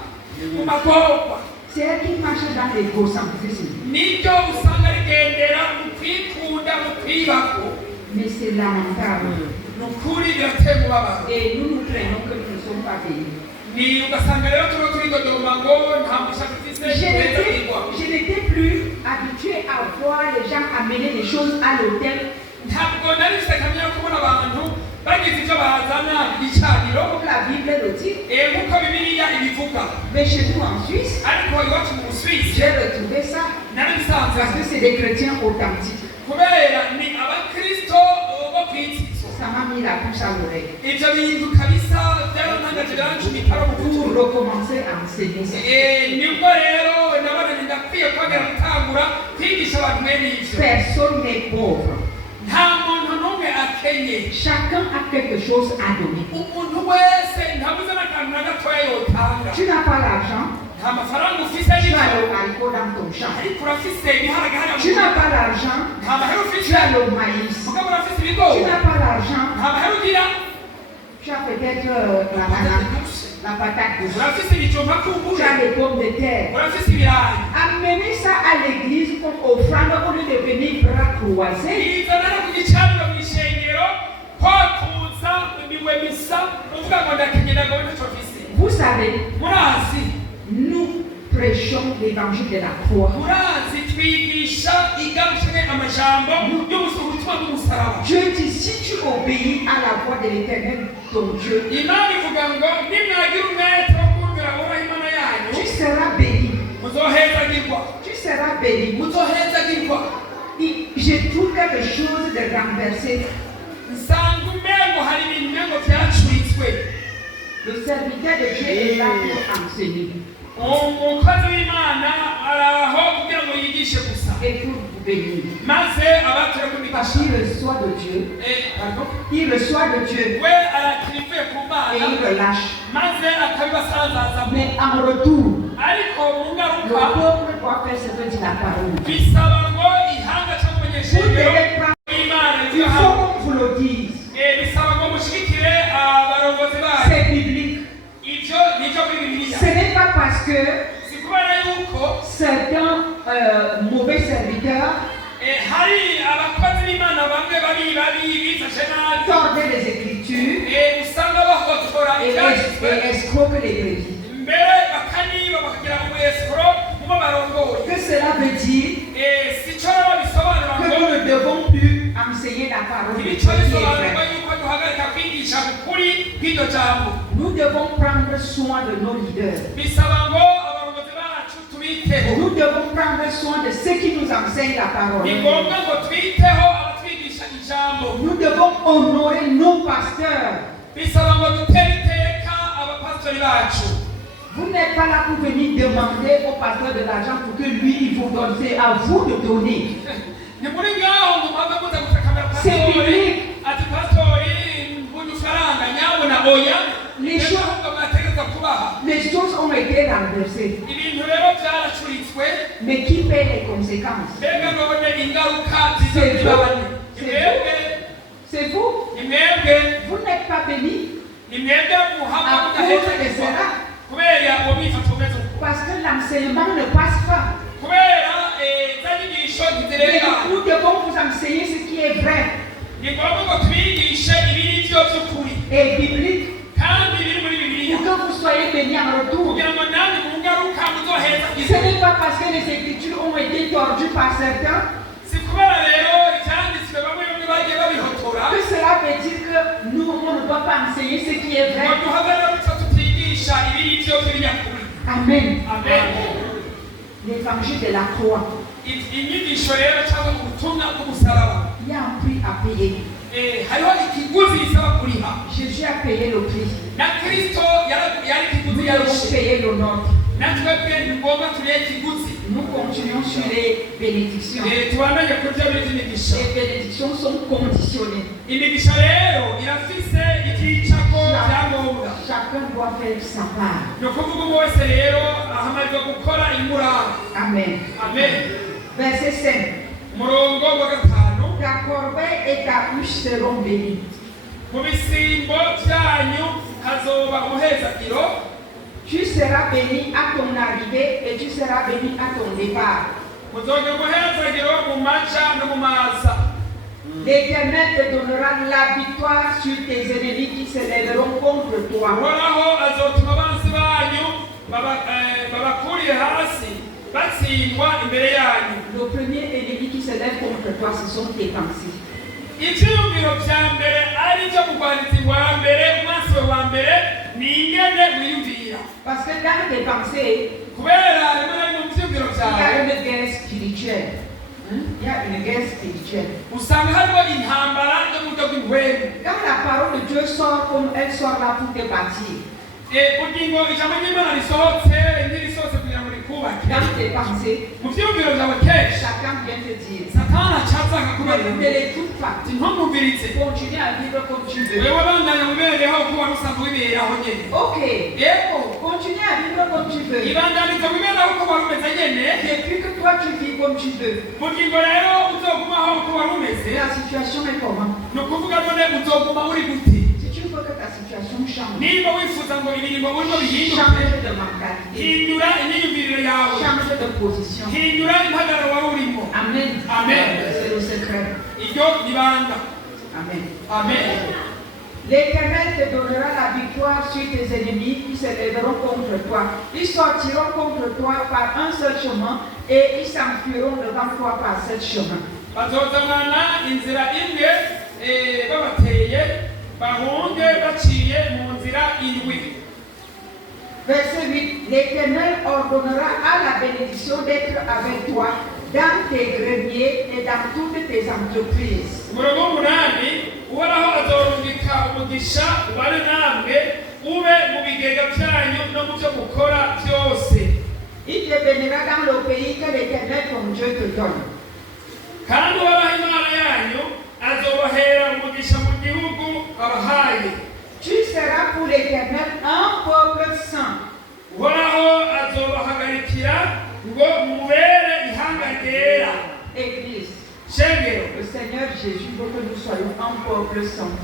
mu magorwa. C'est elle qui marche dans l'égocentrisme. niryo usanga rigendera mu kwikunda mu kwibako. Mais c'est lamentable. ni ukuri birateye umubabaro. Et nous nous craignons que nous ne sommes pas bénis. ni ugasanga rero tuba turigodoma ngo nta mushaka ufise kurenza Je n'étais plus habituée à voir les gens amener des choses à l'hôtel. ntabwo nari mfite akamenya ko kubona abantu bagize icyo bazana igicaniro Comme la Bible le dit. nk'uko bibiliya ibivuga. Mais chez nous en Suisse, ariko iwacu mu busuwisi j'ai retrouvé ça. nari bisanzwe Parce que c'est des chrétiens authentiques. kubera ni abakristo bo ku itsitso. Ça m'a mis la puce à l'oreille. ibyo bintu kabisa byarantangaje birancumita mu Pour guturo. recommencer à enseigner ça. nibwo rero nabona ndakwiye kwagera gutangura kwigisha abantu mwene ivyo. Personne n'est pauvre. nta muntu n'umwe akenye. Chacun a quelque chose à donner. umuntu wese ntabuze n'akantu na gatoya yotanga. Tu n'as pas l'argent, nta mafaranga ufise tu as n'icyo le haricot dans ton champ. ariko urafise ibiharage hariya mu Tu n'as pas l'argent, nta mahera tu ufise as le maïs. mugabo urafise Tu ibigori n'as pas l'argent, nta mahera ugira tu as peut-être la banane, la patate douce. urafise ibijumba Tu kumbure as les pommes de terre. urafise ibirayi. Amenez ça à l'église comme offrande au lieu de venir bras croisés. izanana ku gicaniro mu ishengero kwatuza imiwe misa uvuga ngo ndakenye ndagowe ntacyo mfise. Vous savez, murazi nous prêchons l'évangile de la croix. murazi twigisha igarukanye amajambo y'ubutumwa bw'umusaraba. Dieu dit, si tu obéis à la voix de l'Éternel, ton Dieu, imana ivuga ngo nimwagira umwete wo kumvira uhoraho imana yanyu tu seras béni. muzohezagirwa. Tu seras béni. muzohezagirwa. Je trouve quelque chose de renversé. nsanga umengo hari ibintu umengo byacuritswe. Le serviteur de Dieu est là pour enseigner umukozi w'imana ari aho kugira ngo yigishe gusa et pour vous bénir. maze abature ku Parce migisha. qu'il reçoit de Dieu, pardon? il reçoit de Dieu we arakira ivuye ku et mana il relâche. maze akabibasanzazamo. Mais en retour, ariko mu le ngaruka peuple doit faire ce que dit la parole. bisaba ngo ihanga cyangwa Vous umunyeshengero devez prendre, w'imana il rivyo faut hamwe. qu'on vous le dise. bisaba ngo mushigikire abarongozi bayo. C'est biblique. ibyo nicyo kuri bibiliya. Ce n'est pas parce que si kubera yuko certains mauvais serviteurs hari abakozi b'imana bamwe babi bifashe nabi tordaient les Écritures usanga bahotora et ibyanditswe escroquent les brebis. mbere bakaniba bakagira ngo escro mubo barongoye. Que cela veut dire si cyo rero bisobanura que ngo nous ne devons plus enseigner la parole de Dieu ibico qui est bisobanurwa vraie. yuko duhagarika kwigisha ukuri kw'iryo jambo. Nous devons prendre soin de nos leaders. bisaba ngo abarongozi bacu tubiteho. Nous devons prendre soin de ceux qui nous enseignent la parole. ni ngombwa ngo twiteho abatwigisha ijambo. ijambo Nous devons honorer nos pasteurs. bisaba ngo dutere iteka abapasitori bacu. Vous n'êtes pas là pour venir demander au pasteur de l'argent pour que lui, il vous donne. C'est à vous de donner. Ni muri ngaho ngo muhave muza gutakambira pastori ati pastori udufaranga nyabona oya Les ahubwo mwategereza kubaha. choses ont été renversées. Ibintu rero byaracuritswe Mais qui paie les conséquences? mbega none ingaruka zizabibabane. C'est vous. Ni mwebwe Vous n'êtes pas bénis ni mwebwe muhabwa à cause de mudahezarizwa cela. kubera uwo mwifato umeze uko. Parce que l'enseignement ne passe pas. Kubera za nyigisho Mais ntizirengana. nous devons vous enseigner ce qui est vrai Ni ngombwa ngo tubigishe ibiri byo by'ukuri et biblique kandi biri muri bibiliya pour que vous soyez bénis en retour. kugira ngo namwe mu ngaruka Ce muzohezagize. n'est pas parce que les écritures ont été tordues par certains Si kubera rero icyanditswe bamwe bamwe bagiye babihotora que cela veut dire que nous, on ne doit pas enseigner ce qui est vrai. ngo duhave rero tutigisha ibiri byo by'ukuri. Amen. Amen. L'évangile de la croix, Inyigisho rero cyangwa ubutumwa bw'umusaraba il y a un prix à payer. hariho ikiguzi gisaba kuriha. Jésus a payé le prix. Na Kristo yari ikiguzi Nous devons yarushe. payer le nôtre. Natwebwe ni ngombwa turihe ikiguzi. Nous continuons sur les bénédictions. Tubandanye kurya buri imigisha. Les bénédictions sont conditionnées. Imigisha rero irafise icyicako byangombwa. Chacun doit faire sa part. Ni ukuvuga umwe wese rero ahamarirwa gukora imuranga. Amen. Amen. Verset 5. Umurongo wa gatanu. Ta corbeille et ta huche seront bénies. Mu bisimbo byanyu hazoba umuhezagiro. Tu seras béni à ton arrivée et tu seras béni à ton départ. Muzogira umuhezagiro mu maca no mu maza. L'Éternel te donnera la victoire sur tes ennemis qui se lèveront contre toi. Uhoraho azotuma abanzi banyu babakuriye hasi batsindwa imbere yanyu. Le premier ennemi qui se lève contre toi, ce sont tes pensées. Icyumviro cya mbere ari cyo kurwaniza wa mbere umwansi we wa mbere ni ingene wiyumvira. Parce que dans tes pensées, Kubera rimwe na rimwe mu byumviro il y a byawe une guerre spirituelle. Il y a une guerre spirituelle. usanga harimo intambara yo mu buryo bw'ibihwemu. Quand la parole de Dieu sort comme elle sort là pour te bâtir, Ugingo ijambo ry'Imana risohotse ntirisohotse kugira ngo rikubake. dans tes pensées, Mu byumviro byawe kenshi chacun vient te dire, satani acaza ne akakubarira l'écoute pas. ntumwumviritse. Continue à vivre comme tu veux. Wewe bandanya ubereho ko wari usanzwe wiberaho nyene. Ok. Yego Continue à vivre comme tu veux. ibandaniza wiberaho ko wari umeze nyene. Depuis que toi tu vis comme tu veux, Mugingo rero uzogumaho ko wari umeze. la situation est comment? Ni ukuvuga none uzoguma uri gute. Si tu veux que ta situation change, Niba wifuza ngo ibintu burimo bihinduke change de mentalité, hindura imyiyumvirire yawe, change de position. hindura impagararo wari urimo. Amen. Amen. C'est le secret. Iryo nibanga. Amen. Amen. L'Éternel te donnera la victoire sur tes ennemis qui se lèveront contre toi. Ils sortiront contre toi par un seul chemin et ils s'enfuiront devant toi par sept chemins. Bazozanana inzira imwe babateye bahunge baciye mu nzira indwi. Verset 8. L'Éternel ordonnera à la bénédiction d'être avec toi dans tes greniers et dans toutes tes entreprises. Umurongo w'umunani uhoraho azorungika umugisha ubane namwe ube mu bigega byanyu no mu byo mukora byose. Il te bénira dans le pays que l'Éternel ton Dieu te donne. Kandi uhoraho Imana yanyu azobahera umugisha mu gihugu abahaye. Tu seras pour l'Éternel un peuple saint. Uhoraho azobahagarikira ngo mubere ihanga ryera. Église, Shengero le Seigneur Jésus veut que nous soyons un peuple saint.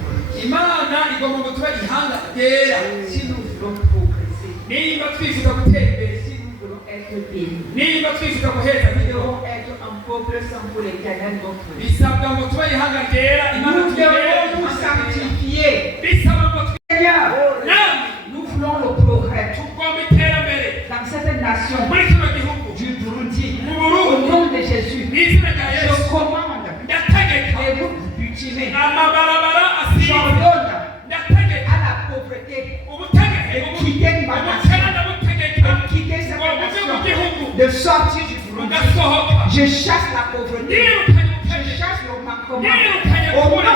Imana igomba ngo tube ihanga ryera. Si nous voulons progresser, Niba twifuza gutera imbere, si nous voulons être bénis, niba twifuza guheza nous igihugu, devons être un peuple saint pour l'Éternel notre Dieu. bisabwa ngo tube ihanga ryera. Imana Nous tuyibere devons nous ihanga ryera. sanctifier. Bisaba ngo Seigneur, namwe nous voulons le progrès tugomba iterambere dans cette nation muri kino gihugu. du Burundi. Mu Au Burundi nom de Jésus, n'izina rya je Yesu commande ndategeka les routes bituminées. amabarabara asize, J'ordonne ndategeka à la pauvreté ubutegeke quitter ma nation, ubukene ndabutegeka de quitter cette ngo muve mu nation, gihugu de sortir du Burundi. mugasohoka. Je chasse la pauvreté. Nirukanye Je ubukene, chasse le manquement. nirukanye Au kubura,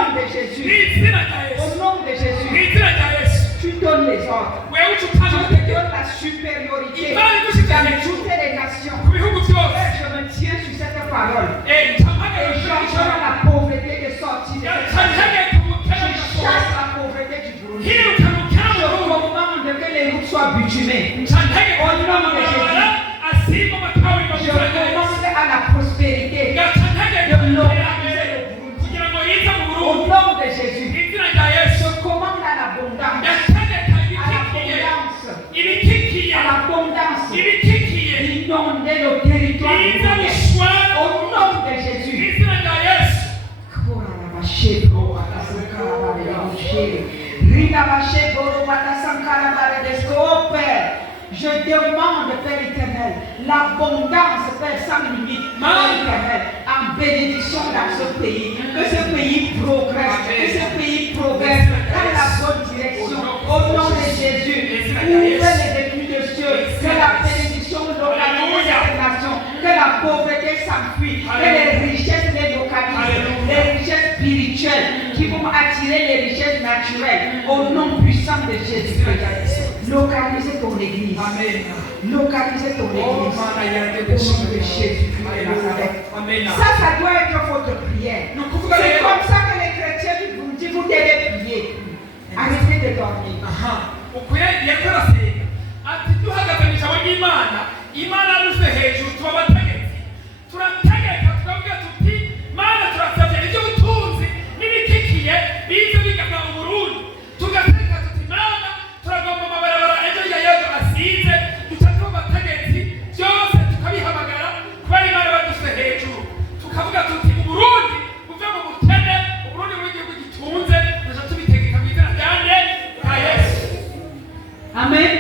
Jésus, n'izina rya au Yesu nom de Jésus, n'izina rya Yesu tu donnes les ordres. wewe uca Tu utanga me amategeko donnes la supériorité Imana igushyize dans hejuru toutes les nations. ku bihugu byose Et je me tiens sur cette parole. Et ncamagara j'entends la pauvreté de sortir de cette nation. yacantegeka ubukene Je chasse la pauvreté du Burundi. hirukana ubukene Je mu Burundi commande que les routes soient bitumées. ncantegeka amabarabara asimba amakaburimbo Je mu Burundi commande à la prospérité ngacantegeka iterambere kugira ngo yize mu au Burundi nom de Jésus. izina rya Yesu Je commande à l'abondance, yategeka à ibikikiye l'abondance, ibikikiye à l'abondance. ibikikiye Inonder le territoire du biza Burundi. bishwara Au nom de Jésus. izina rya Yesu Oh Père, je demande, Père éternel, l'abondance, Père, sans limite, Père éternel, en bénédiction dans ce pays. Que ce pays progresse, que ce pays progresse dans la bonne direction. Au nom de Jésus, ouvrez les écluses de cieux, que la bénédiction localise cette nation, que la pauvreté s'enfuit, que les richesses les localisent, les richesses spirituelles qui vont attirer les richesses naturelles. Au nom puissant de Jésus-Christ. Localisez ton église. Amen. Localisez ton église. Au nom de Jésus-Christ de Nazareth. Amen. Ça doit être votre prière. C'est comme ça que les chrétiens vous disent, vous devez prier. Arrêtez de dormir. ukwiye kwarasenga ati duhagaze mu ijambo ry'Imana Imana yadushyize hejuru tuba abategetsi turategeka tukavuga tuti Mana turasabye iby'ubutunzi n'ibikikiye bize bigana mu Burundi tugategeka tuti Mana turagomba amabarabara ejo ya Yesu asize duca tuba abategetsi byose tukabihamagara kubera Imana yadushyize hejuru tukavuga tuti mu Burundi buve mu bukene Uburundi bw'igihugu gitunze duca tubitegeka mu izina rya Yesu. Amen.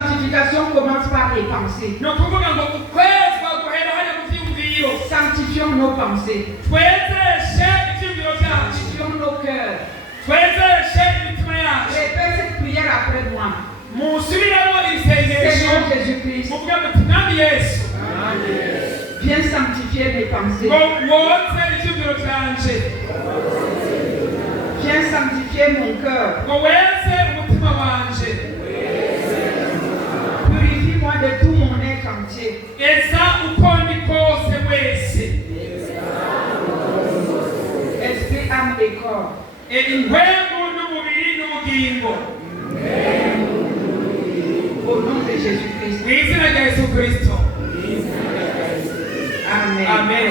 La sanctification commence par les pensées. Sanctifions nos pensées. Sanctifions nos cœurs. Répète cette prière après moi. Seigneur Jésus-Christ, viens sanctifier mes pensées. Viens sanctifier mon cœur. Purifie-moi de tout mon être entier. Esprit, âme et corps. Au nom de Jésus-Christ. Amen. Amen.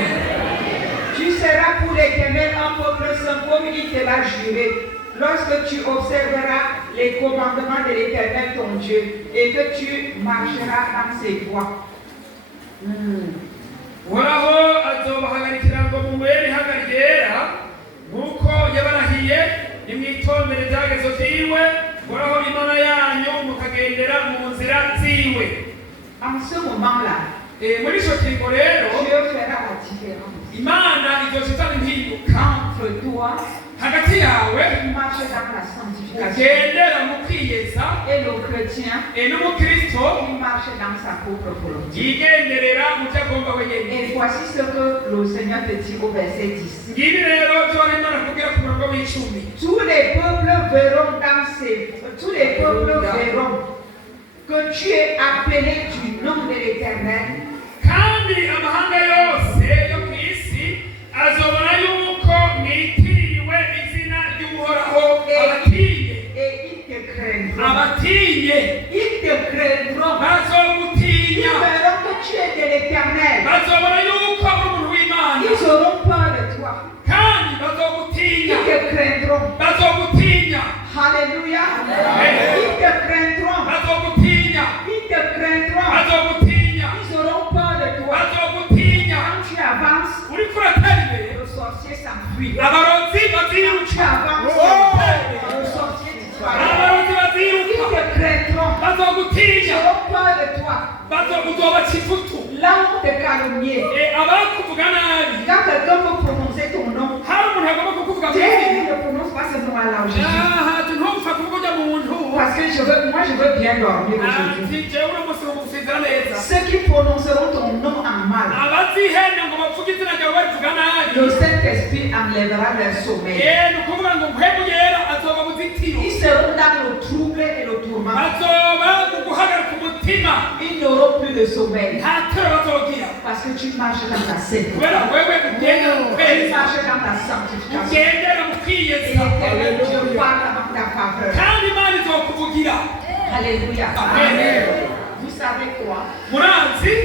Tu seras pour l'Éternel un peuple saint comme il te l'a juré. Lorsque tu observeras les commandements de l'Éternel ton Dieu et que tu marcheras dans ses voies. Uhoraho azobahagarikira ngo mubere ihanga ryera nk'uko yabarahiye nimwitondere ibyagezo byiwe Uhoraho Imana yanyu mukagendera mu nzira ziwe. En ce moment-là, Muri ico kigo rero Dieu fera la différence Imana izoshitana impinduka entre toi hagati yawe qui marche dans la sanctification ugendera mu kwiyeza et le chrétien n'umukristo qui marche dans sa propre volonté. yigenderera mu byo agomba wenyine. Et voici ce que le Seigneur te dit au verset 10. Ngibi rero byo Imana akubwira ku murongo w'icumi. Tous les peuples verront que tu es appelé du nom de l'Éternel. Kandi amahanga yose yo ku isi azobona yuko mwitiriwe izina ry'Uhoraho abatinye. Et ils te craindront. Abatinye Ils te craindront. Ils bazogutinya. verront que tu es de l'Éternel. Bazobona yuko uri umuntu w'Imana. Ils auront peur de toi. Kandi bazogutinya. Ils te craindront. Bazogutinya. Alléluia. Amen. Ils te craindront. Bazogutinya. Ils te craindront. Bazogutinya. Ils auront peur de toi. Bazogutinya. Quand tu avances, Uriko uratera imbere. le sorcier s'enfuit. Abarozi Tu baziruka. avances, Oh! le sorcier disparaît. Abarozi Ils baziruka. te craindront. Ils Bazogutinya. auront peur de toi. Bazokuzobaca ifutu. Là où te calomnier. Abakuvuga nabi. Quand quelqu'un veut prononcer ton nom, Hari umuntu agomba kukuvuga Dieu nabi. ne prononce pas ce nom à l'âge. Ntupfa kuvuga ujya muntu. Parce que moi je veux bien dormir aujourd'hui. Ati jewe uno munsi ngumusinzira neza. Ceux qui prononceront ton nom en mal, Abazihenda ngo bavuge izina ryawe bavuga nabi. Le Saint-Esprit enlèvera leur sommeil. ni ukuvuga ngo mpemu yera azoba mu zitiro Ils seront dans le trouble et le tourment. azoba mu guhagarika umutima Ils n'auront plus de sommeil. nta tiro bazogira Parce que tu marches dans ta sainteté. kubera wewe ugendera mu Tu kweza marches dans ta sanctification. ugendera mu Et kwiyeza l'Éternel Dieu parle en ta faveur. kandi imana izokuvugira Alléluia. Amen. Vous savez quoi? murazi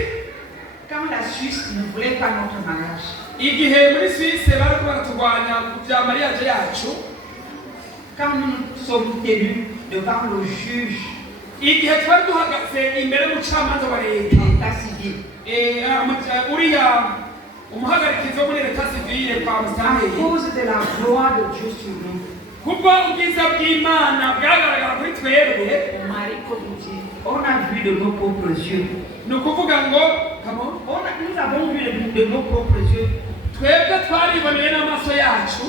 Quand la Suisse ne voulait pas notre mariage, igihe muri Suisse bariko baraturwanya ku bya mariage yacu quand nous sommes tenus devant le juge igihe twari duhagaze imbere y'umucamanza wa de leta l'état civil, uriya umuhagarikizi wo muri leta sivile kwa à musitanteri cause de la gloire de Dieu sur nous, kubwo ubwiza bw'imana bwagaragara kuri twebwe mon mari, comme il dit, on a vu de nos propres yeux. ni ukuvuga ngo Nous avons vu de nos propres yeux twebwe twariboneye n'amaso yacu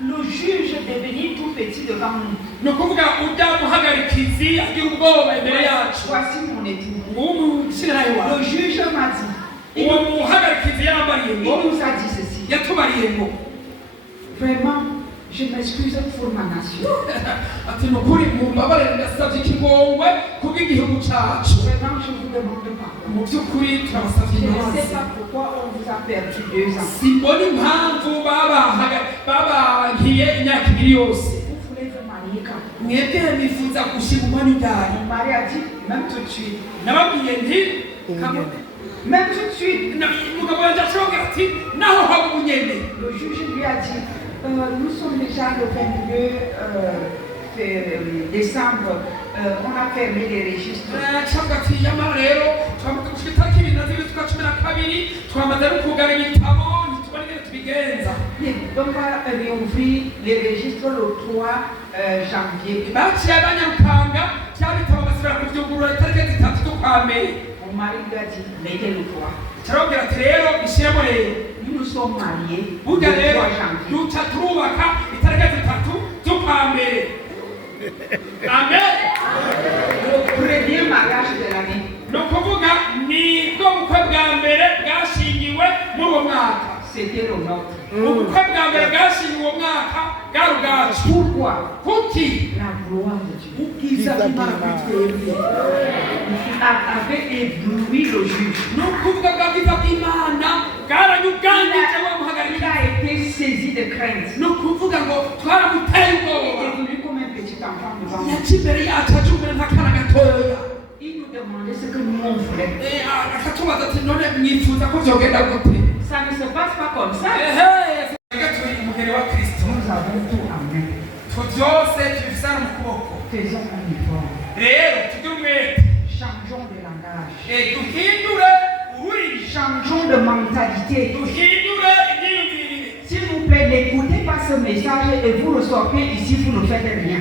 le juge devenir tout petit devant nous. ni ukuvuga ujya muhagarikizi agira ubwoba imbere yacu Voici mon époux. umushyirayo Le wawe juge m'a dit, uwo muhagarikizi yarambariye il ngo nous a dit ceci. yatubariye ngo Vraiment, je m'excuse pour ma nation. ati ni ukuri mumbabarire ndasabye ikigongwe kubw'igihugu cacu Vraiment, je vous demande pardon. mu by'ukuri turabasabye Je ne imbabazi sais pas pourquoi on vous a perdu 2 ans. simbona impamvu babankiye imyaka ibiri yose Vous voulez vous marier quand? mwebwe nifuza gushima umwanya ujyanye Mon mari a dit, même tout de suite. nababwiye nti Même tout de suite. umugabo yanjye ashobora ati naho haba ubunyene Le juge lui a dit, nous sommes déjà le 22 décembre, on a fermé les registres. cyangwa ati nyamara rero twamaze gushika itariki ibiri na zibiri z'ukwa cumi na kabiri twamaze no kugana ibitabo ntitubona ingene tubigenza Bien, donc on va réouvrir les registres le 3 janvier. baciye banyarukanga bya bitabo basubira kubyugurura itariki zitatu z'ukwa mbere Mon mari lui a dit, mettez le 3. carababwira ati rero ishyiremo rero Nous nous sommes mariés le burya 3 rero janvier. duca turubaka itariki zitatu z'ukwa mbere amen Le premier mariage de l'année. ni ukuvuga ni bwo bukwe bwa mbere bwashingiwe muri uwo mwaka C'était le nôtre. ubukwe bwa mbere bwashingiwe uwo mwaka bwari ubwacu Pourquoi? kuki La gloire de Dieu. ubwiza bw'imana kuri twebwe Avait ébloui le juge. ni ukuvuga bwa bwiza bw'imana bwaranyuganije wa Il muhagarika a été saisi de crainte. ni ukuvuga ngo twaramuteye Il ubwoba est venu comme un petit enfant devant nous. yaca imbere yacu acumura nk'akana gatoya Il nous demandait ce que nous on voulait. akatubaza ati none mwifuza ko byogenda gute Ça ne se passe pas comme ça. twebwe turi umugeni wa kristo Nous avons tout en main. twe byose tubisana mu kuboko Faisons un effort. rero tugire umwete Changeons de langage. duhindure ururimi Changeons de mentalité. duhindure imyiyumvirire S'il vous plaît, n'écoutez pas ce message et vous ressortez ici, vous ne faites rien.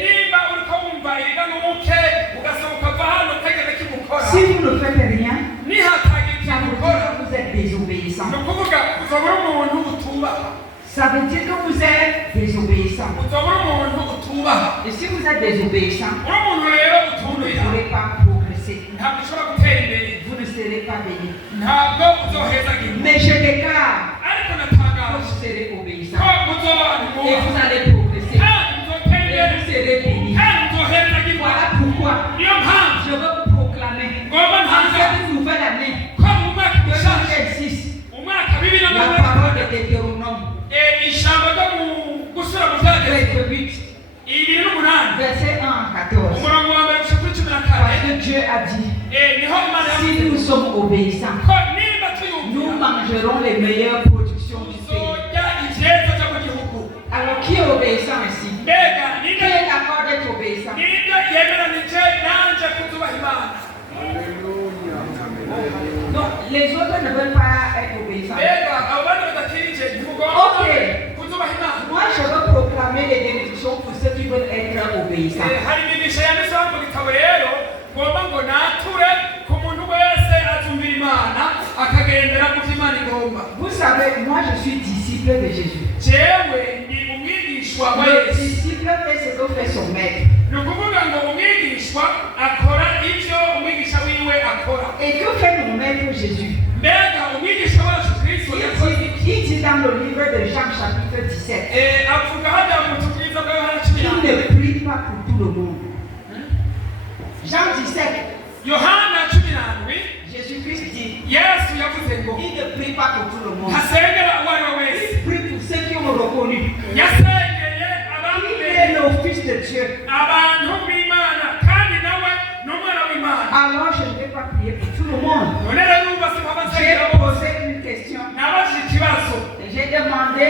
nimba uriko wumva iriga n'umuke ugasohoka va hano utagira kimukora Si vous ne faites rien, nihatagira ça veut dire kimukora que vous êtes désobéissant. ni ukuvuga uzobura umuntu utubaha Ça veut dire que vous êtes désobéissant. uzobura umuntu utubaha Et si vous êtes désobéissant, uri umuntu rero vous ne utumvira pourrez pas progresser. ntabwo ushobora gutera imbere Vous ne serez pas béni. ntabwo uzohezagira Mais je déclare ariko que natangaje vous serez ko obéissant. muzoba Et mwubaha vous allez progresser. kandi muzotera Et imbere vous serez béni. kandi muzohezagirwa Voilà pourquoi niyo mpamvu je veux proclamer ngomba en ntangaza cette nouvelle année ko mu mwaka que mushasha existe umwaka bibiri na la mirongo parole itatu de Deutéronome, ijambo ryo mu gusura mu byageze chapitre 8, ibiri n'umunani verset 1 à 14. umurongo wa mbere gushika kuri cumi na Parce kane que Dieu a dit, niho imana si yavuze nous sommes obéissants, ko niba nous tuyumvira mangerons les meilleures productions du pays. tuzorya ivyeza vyo mu gihugu Alors qui est obéissant ici? mbega Qui ninde est d'accord d'être obéissant? ninde yemeranije nanje kutubaha imana Non, les autres ne veulent pas être obéissants. mbega abo bandi badakirije ntimugomba Okay. kutubaha imana Moi, je veux proclamer les bénédictions pour ceux qui veulent être obéissants. hari imigisha yanditseho mu gitabo rero ngomba ngo nature ku muntu wese atumvira imana akagendera ku vyo imana igomba Vous savez, moi, je suis disciple de Jésus. jewe ndi umwigishwa wa Le yesu disciple fait ce que fait son maître. ni ukuvuga ngo umwigishwa akora ivyo umwigisha wiwe akora Et que fait mon maître Jésus? mbega umwigisha wacu kristo yakoze Il dit dans le livre de Jean chapitre 17. avuga hajya mu tubwiza bwa Yohana 10. Il ne prie pas pour tout le monde. Jean 17. Yohana 10. Jésus-Christ dit, Yesu yavuze ngo il ne prie pas pour tout le monde. hasengera uwo ari we wese. Il prie pour ceux qui ont reconnu Yasengeye qu'il est abamenye le Fils de Dieu. abantu b'Imana kandi nawe n'umwana w'Imana. Alors je ne vais pas prier pour tout le monde. None rero numva si J'ai babasengera bose. posé une question. Nabajije ikibazo. J'ai demandé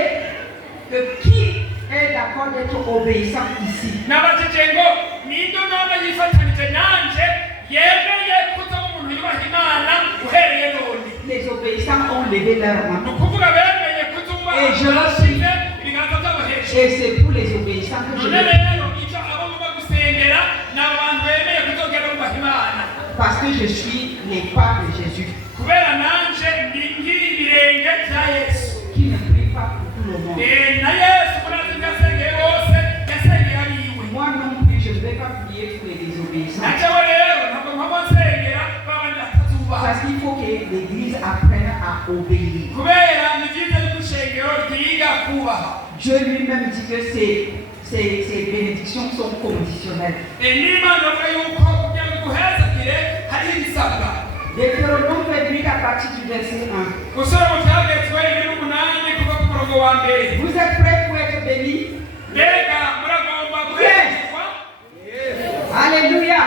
que qui est d'accord d'être obéissant ici. Nabajije ngo ninde none yifatanije nanje yemeye kuza umuntu yubaha Imana uhereye none. Les obéissants ont levé leur main. Nukuvuga bemeye kuzubaha Et je le suis. ibiganza byabo hejuru. Et c'est pour les obéissants que je None le rero icyo abo muba gusengera ni abantu bemeye kuzogera bubaha Imana. parce que je suis les pas de Jésus. Kubera nanje ndi nk'ibirenge bya Yesu. Qui ne prie pas pour tout le monde. Na Yesu murazi yasengeye bose yasengeye abiwe. Moi non plus, je ne vais pas prier pour les désobéissants. Najewe rero ntabwo mpamvu nsengera babandi batazubaha. Parce qu'il faut que l'Église apprenne à obéir. Kubera ni byiza yuko ishengero ryiga kubaha. Dieu lui-même dit que ces bénédictions sont conditionnelles. N'Imana avuga yuko kugira ngo iguhezagire hari ibisabwa. Deutéronome 28 à partir du verset 1. Gusura mu byagezwe 8 kuva ku murongo wa mbere. Vous êtes prêts pour être bénis? Mbega muragomba guhezagirwa? Alléluia.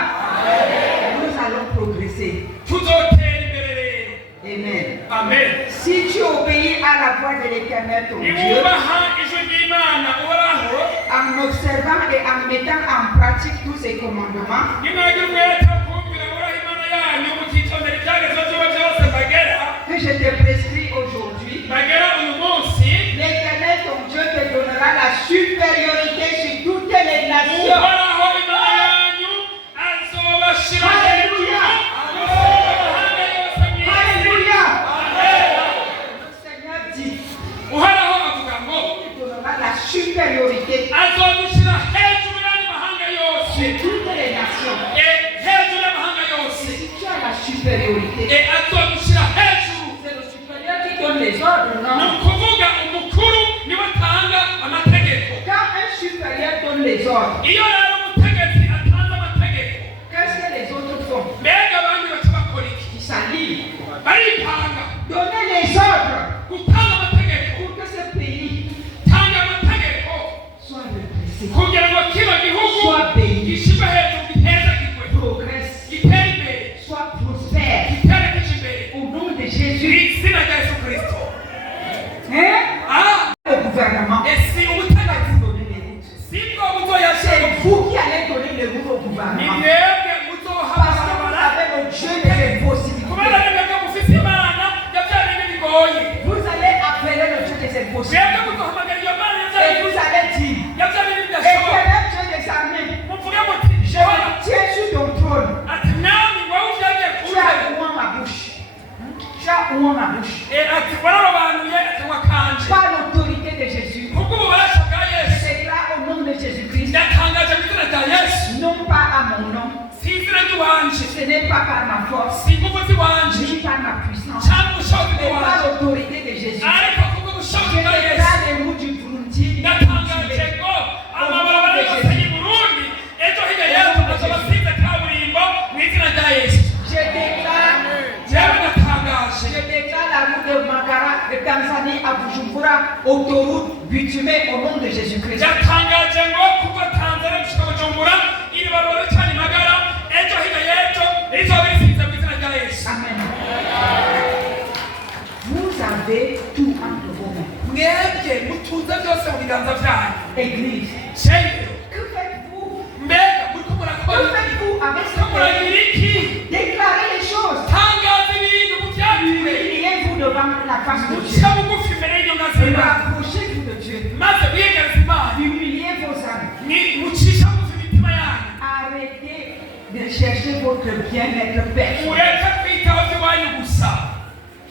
Nous allons progresser. Tuzotera imbere rero. Amen. Amen. Si tu obéis à la voix de l'Éternel ton Dieu, Niwubaha ijwi ry'Imana uhoraho, en observant et en mettant en pratique tous ses commandements, nimwagira umwete wo kumvira uhoraho Imana yanyu mukitondera ibyagezwe byiwe byose mbagera, que je te prescris aujourd'hui, mbagera uyu munsi, l'Éternel ton Dieu te donnera la supériorité sur toutes les nations. uhoraho Imana yanyu azobashira hejuru. Alléluia. Amahanga yose mw'isi. Alléluia. Amen. Le Seigneur dit, Uhoraho avuga ngo il te donnera la supériorité azobashira hejuru y'andi mahanga yose. sur toutes les nations. Hejuru y'amahanga yose. Si tu as la supériorité, Azobashira hejuru. c'est le supérieur qui donne les ordres, Ni non? ukuvuga umukuru niwe atanga amategeko. Quand un supérieur donne les ordres, Iyo rero umutegetsi atanze amategeko, qu'est-ce que les autres font? mbega abandi baca bakora iki? Ils s'allient. Baripanga Donner les ordres gutanga amategeko, pour que ce pays tanga amategeko soit redressé, kugira ngo kino gihugu soit béni, gishyirwe hejuru, gitezagirwe, progresse, gitere imbere, soit prospère. giterekeje imbere Au nom de mu Jésus. izina rya Yesu Kristo. Hein? Ah, Au gouvernement. esi ubutegetsi Donner les routes. si bwo buzoyashyira, C'est vous qui allez donner les routes au ni gouvernement. mwebwe muzoha Parce que vous amabarabara. avez le Dieu des impossibilités. Kubera mwebwe mufite Imana ya bya bindi bigoye, Vous allez appeler le Dieu des mwebwe impossibilités. muzohamagara iyo Mana ya bya Et bindi vous allez dire, ya bya bindi bidashoboka. Éternel Dieu des armées, Muvuge muti je me tiens sur ton trône. ati mwami wowe ujyagiye Tu kuza, as ouvert ma bouche. Tu as ouvert ma bouche. ati wararobanuye akanwa kanje Par l'autorité de Jésus, kubw'ububasha bwa je Yesu. déclare au nom de Jésus-Christ, Ndatangaje mu izina rya Yesu, non pas à mon nom, si izina ry'iwanje, ce n'est pas par ma force, si ingufu z'iwanje ni par ma puissance, cyangwa ubushobozi mais par bw'iwanje, l'autorité de Jésus. ariko Je kubw'ubushobozi bwa Yesu. déclare les routes du Burundi, Ndatangaje ngo amabarabara yose y'i Burundi ejo hirya y'ejo azoba asize kaburimbo mu izina rya Yesu. je déclare Jewe ndatangaje Je déclare la route de Makara, de Tanzanie à Bujumbura, autoroute bitumée au nom de Jésus-Christ. ndatangaje ngo kuva Tanzania gushika Bujumbura iri barabara cyane Magara ejo hirya y'ejo rizoba risize mu izina rya Yesu. Amen. Vous avez tout entre vos mains. Mwebwe mutunze byose mu biganza byanyu. Église, Shengero, que faites-vous? mbega muriko Que murakora iki? faites-vous avec ce Muriko muragira pays? iki? Déclarez les choses. Tangaza ibintu mu byanditswe. Humiliez-vous devant la face de Dieu. Muca bugufi imbere y'inyonga Et z'Imana, rapprochez-vous de Dieu. maze wiyegereze Imana. Humiliez vos âmes. Mucisha bugufi imitima yanyu. Arrêtez de chercher votre bien-être personnel. Mureke kwitaho iby'iwanyu gusa.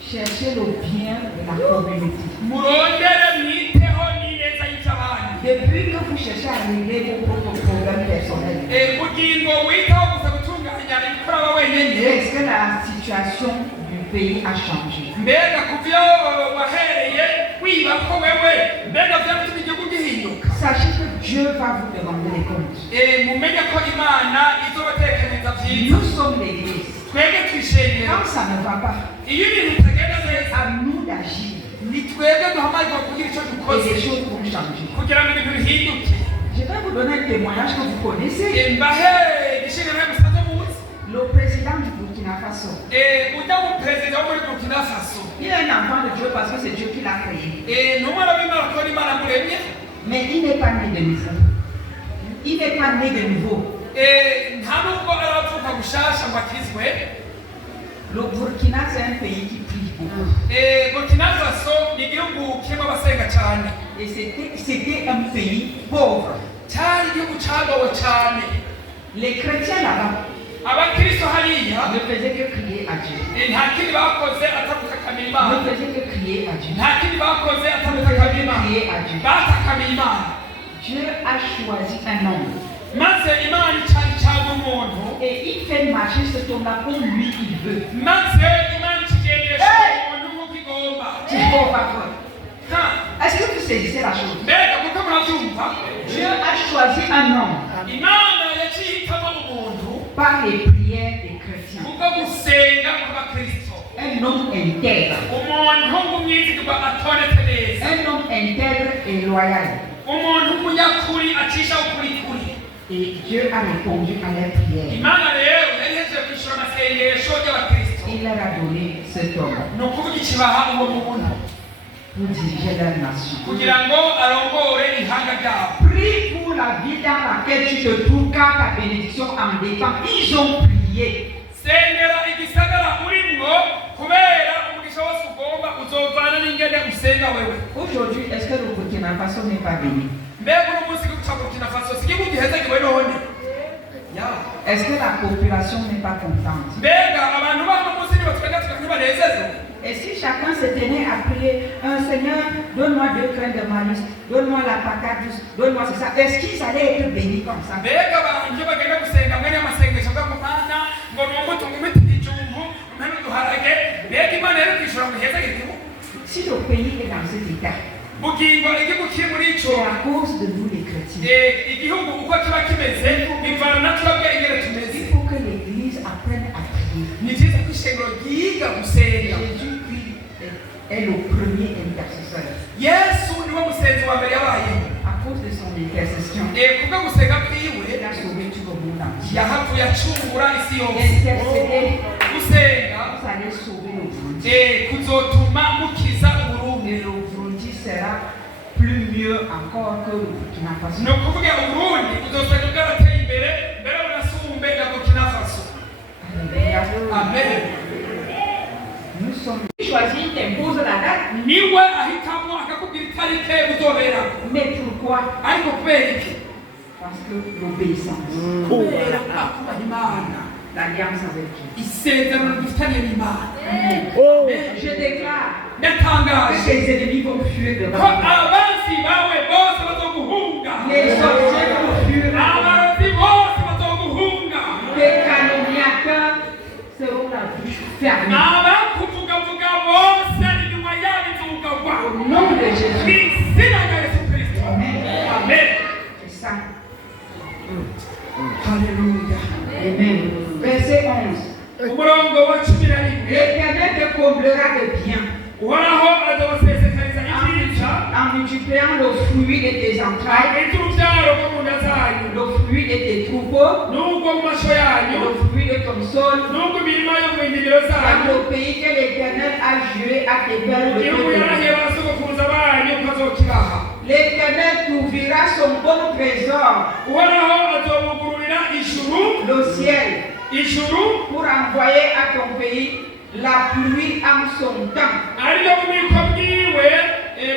Cherchez le bien de la communauté. Murondere mwiteho n'ineza y'iby'abandi. Depuis que vous cherchez à régler vos propres problèmes personnels, Ubugingo witaho gusa gutunganya ibikorwa wenyine. est-ce que la situation du pays a changé? Mbega kuva iyo wahereye wiba ko sachez que Dieu va vous demander des comptes. mumenye ko imana izobatekereza byiza. Nous sommes l'église. Twebwe twishengera. Quand ça ne va pas, Iyo ibintu bitagenda c'est neza, à nous d'agir. ni twebwe duhamagarwa kugira icyo Et dukoze les choses vont changer. kugira ngo ibintu bihinduke. Je vais vous donner un témoignage que vous connaissez. Mbahe igishingano musanze muzi. Le président du Burkina Faso. Ujya mu perezida wo muri Burkina Faso. Il est un enfant de Dieu parce que c'est Dieu qui l'a créé. Ni umwana w'Imana kuko n'Imana amuremye. Mais il n'est pas né de nouveau. Il n'est pas né de nouveau. Nta nubwo aravuka gushasha ngo akizwe. Le Burkina, c'est un pays qui prie beaucoup. Burkina Faso ni igihugu kirimo abasenga cyane. Et c'était un pays pauvre. Cyari igihugu cyagawe cyane. Les chrétiens là-bas Abakristo hariya ne faisaient que crier à Dieu. nta kindi bakoze atagutakambira Imana. Ne faisaient que crier à Dieu. Nta kindi bakoze Ne atagutakambira faisaient que Imana. crier à Dieu. Batakambira Imana. Dieu a choisi un homme. Maze Imana icyaga umuntu. Et il fait marcher cet homme-là comme lui il veut. Maze Imana ikigendesha umuntu nk'uko igomba. C'est pas parfois. Est-ce que vous saisissez la chose? Mbega kuko murabyumva. Dieu a choisi un homme Imana yaciye ihitamo umuntu par les prières des chrétiens. kubwo gusenga kw'abakristo. Un homme intègre. Umuntu w'umwizigirwa atonetse neza. Un homme intègre et loyal. Umuntu w'umunyakuri acisha ukuri kuri. Et Dieu a répondu à leurs prières. Imana rero yari yaje kwishura amasengesho y'abakristo. Il leur a donné cet homme Ni ukuvuga ikibaha uwo muntu pour diriger leur nation. kugira ngo arongore ihanga ryabo. Prie pour la vie dans laquelle tu te trouves car ta bénédiction en dépend. Ils ont prié. Sengera igisagara urimwo kubera umugisha wose ugomba uzovana n'ingene usenga wewe. Aujourd'hui, est-ce que le Burkina Faso n'est pas béni? Mbega uno munsi guca Burkina Faso si igihugu gihezagiwe none. Est-ce que la population n'est pas contente? Mbega abantu bano munsi nibatwenga tukabanezezwa. Et si chacun se tenait à prier, Seigneur, donne-moi 2 grains de maïs, donne-moi la patate douce, donne-moi c'est ça, est-ce qu'ils allaient être bénis comme ça? Mbega abantu bagenda gusenga mwene amasengesho bwa Mana ngo n'umutu ngumite igijumbu mpano duharage mbega Imana yari kwishura ngo ihezagire igihugu. Si le pays est dans cet état, Bugingo igihugu kiri muri ico c'est à cause de nous les chrétiens. igihugu uko kiba kimeze bivana na twebwe ingene tumeze. Il faut que l'Église apprenne à prier. Ni byiza ko ishengero ryiga gusenga. Jésus-Christ est le premier intercesseur. Yesu niwe musenzi wa mbere yabayeho. À cause de son intercession, Kubwo gusenga kwiwe il a sauvé tout le monde entier. yahavuye acungura isi yose. Intercéder, Gusenga vous allez sauver le Burundi. kuzotuma mukiza Uburundi. Et le Burundi sera plus mieux encore que le Burkina Faso. Ni ukuvuga Uburundi buzosanga bwarateye imbere mbere bunasumbe na Burkina Faso. Alléluia. Amen. Nous sommes choisis, t'impose la date. Niwe ahitamo akakubwira itarike buzobera. Mais pourquoi? Ariko kubera iki? Parce que l'obéissance, Kubera akubaha Imana. l'alliance avec Dieu. Isezerano dufitanye n'Imana. Amen. Je déclare que Yatangaje tes ennemis vont fuir ko devant toi. abansi bawe bose bazoguhunga. Les sorciers vont fuir devant toi. Abarozi bose bazoguhunga. Les calomniateurs seront la bouche fermée. Abakuvugavuga bose inyuma yabo izugagwa. Au nom de Jésus. Mw'izina rya Yesu Kristo. Amen. Amen. C'est ça. Haleluya. Amen. Verset 11. Umurongo wa 11. L'Éternel te comblera de bien Uhoraho azobasesekariza ibyiza. en multipliant le fruit de tes entrailles, Urubyaro rwo mu nda zanyu. le fruit de tes troupeaux, N'ubwo mu masho yanyu. le fruit de ton sol, N'ubwo imirima yo mu ndimiro dans zanyu. le pays que l'Éternel a juré à tes pères de te Igihugu yarahiye donner. abasogokuruza banyu ko azokibaha. L'Éternel t'ouvrira son bon trésor, Uhoraho azobugururira ijuru. le ciel, Ijuru pour envoyer à ton pays la pluie en son temps. ariyo bubiko bwiwe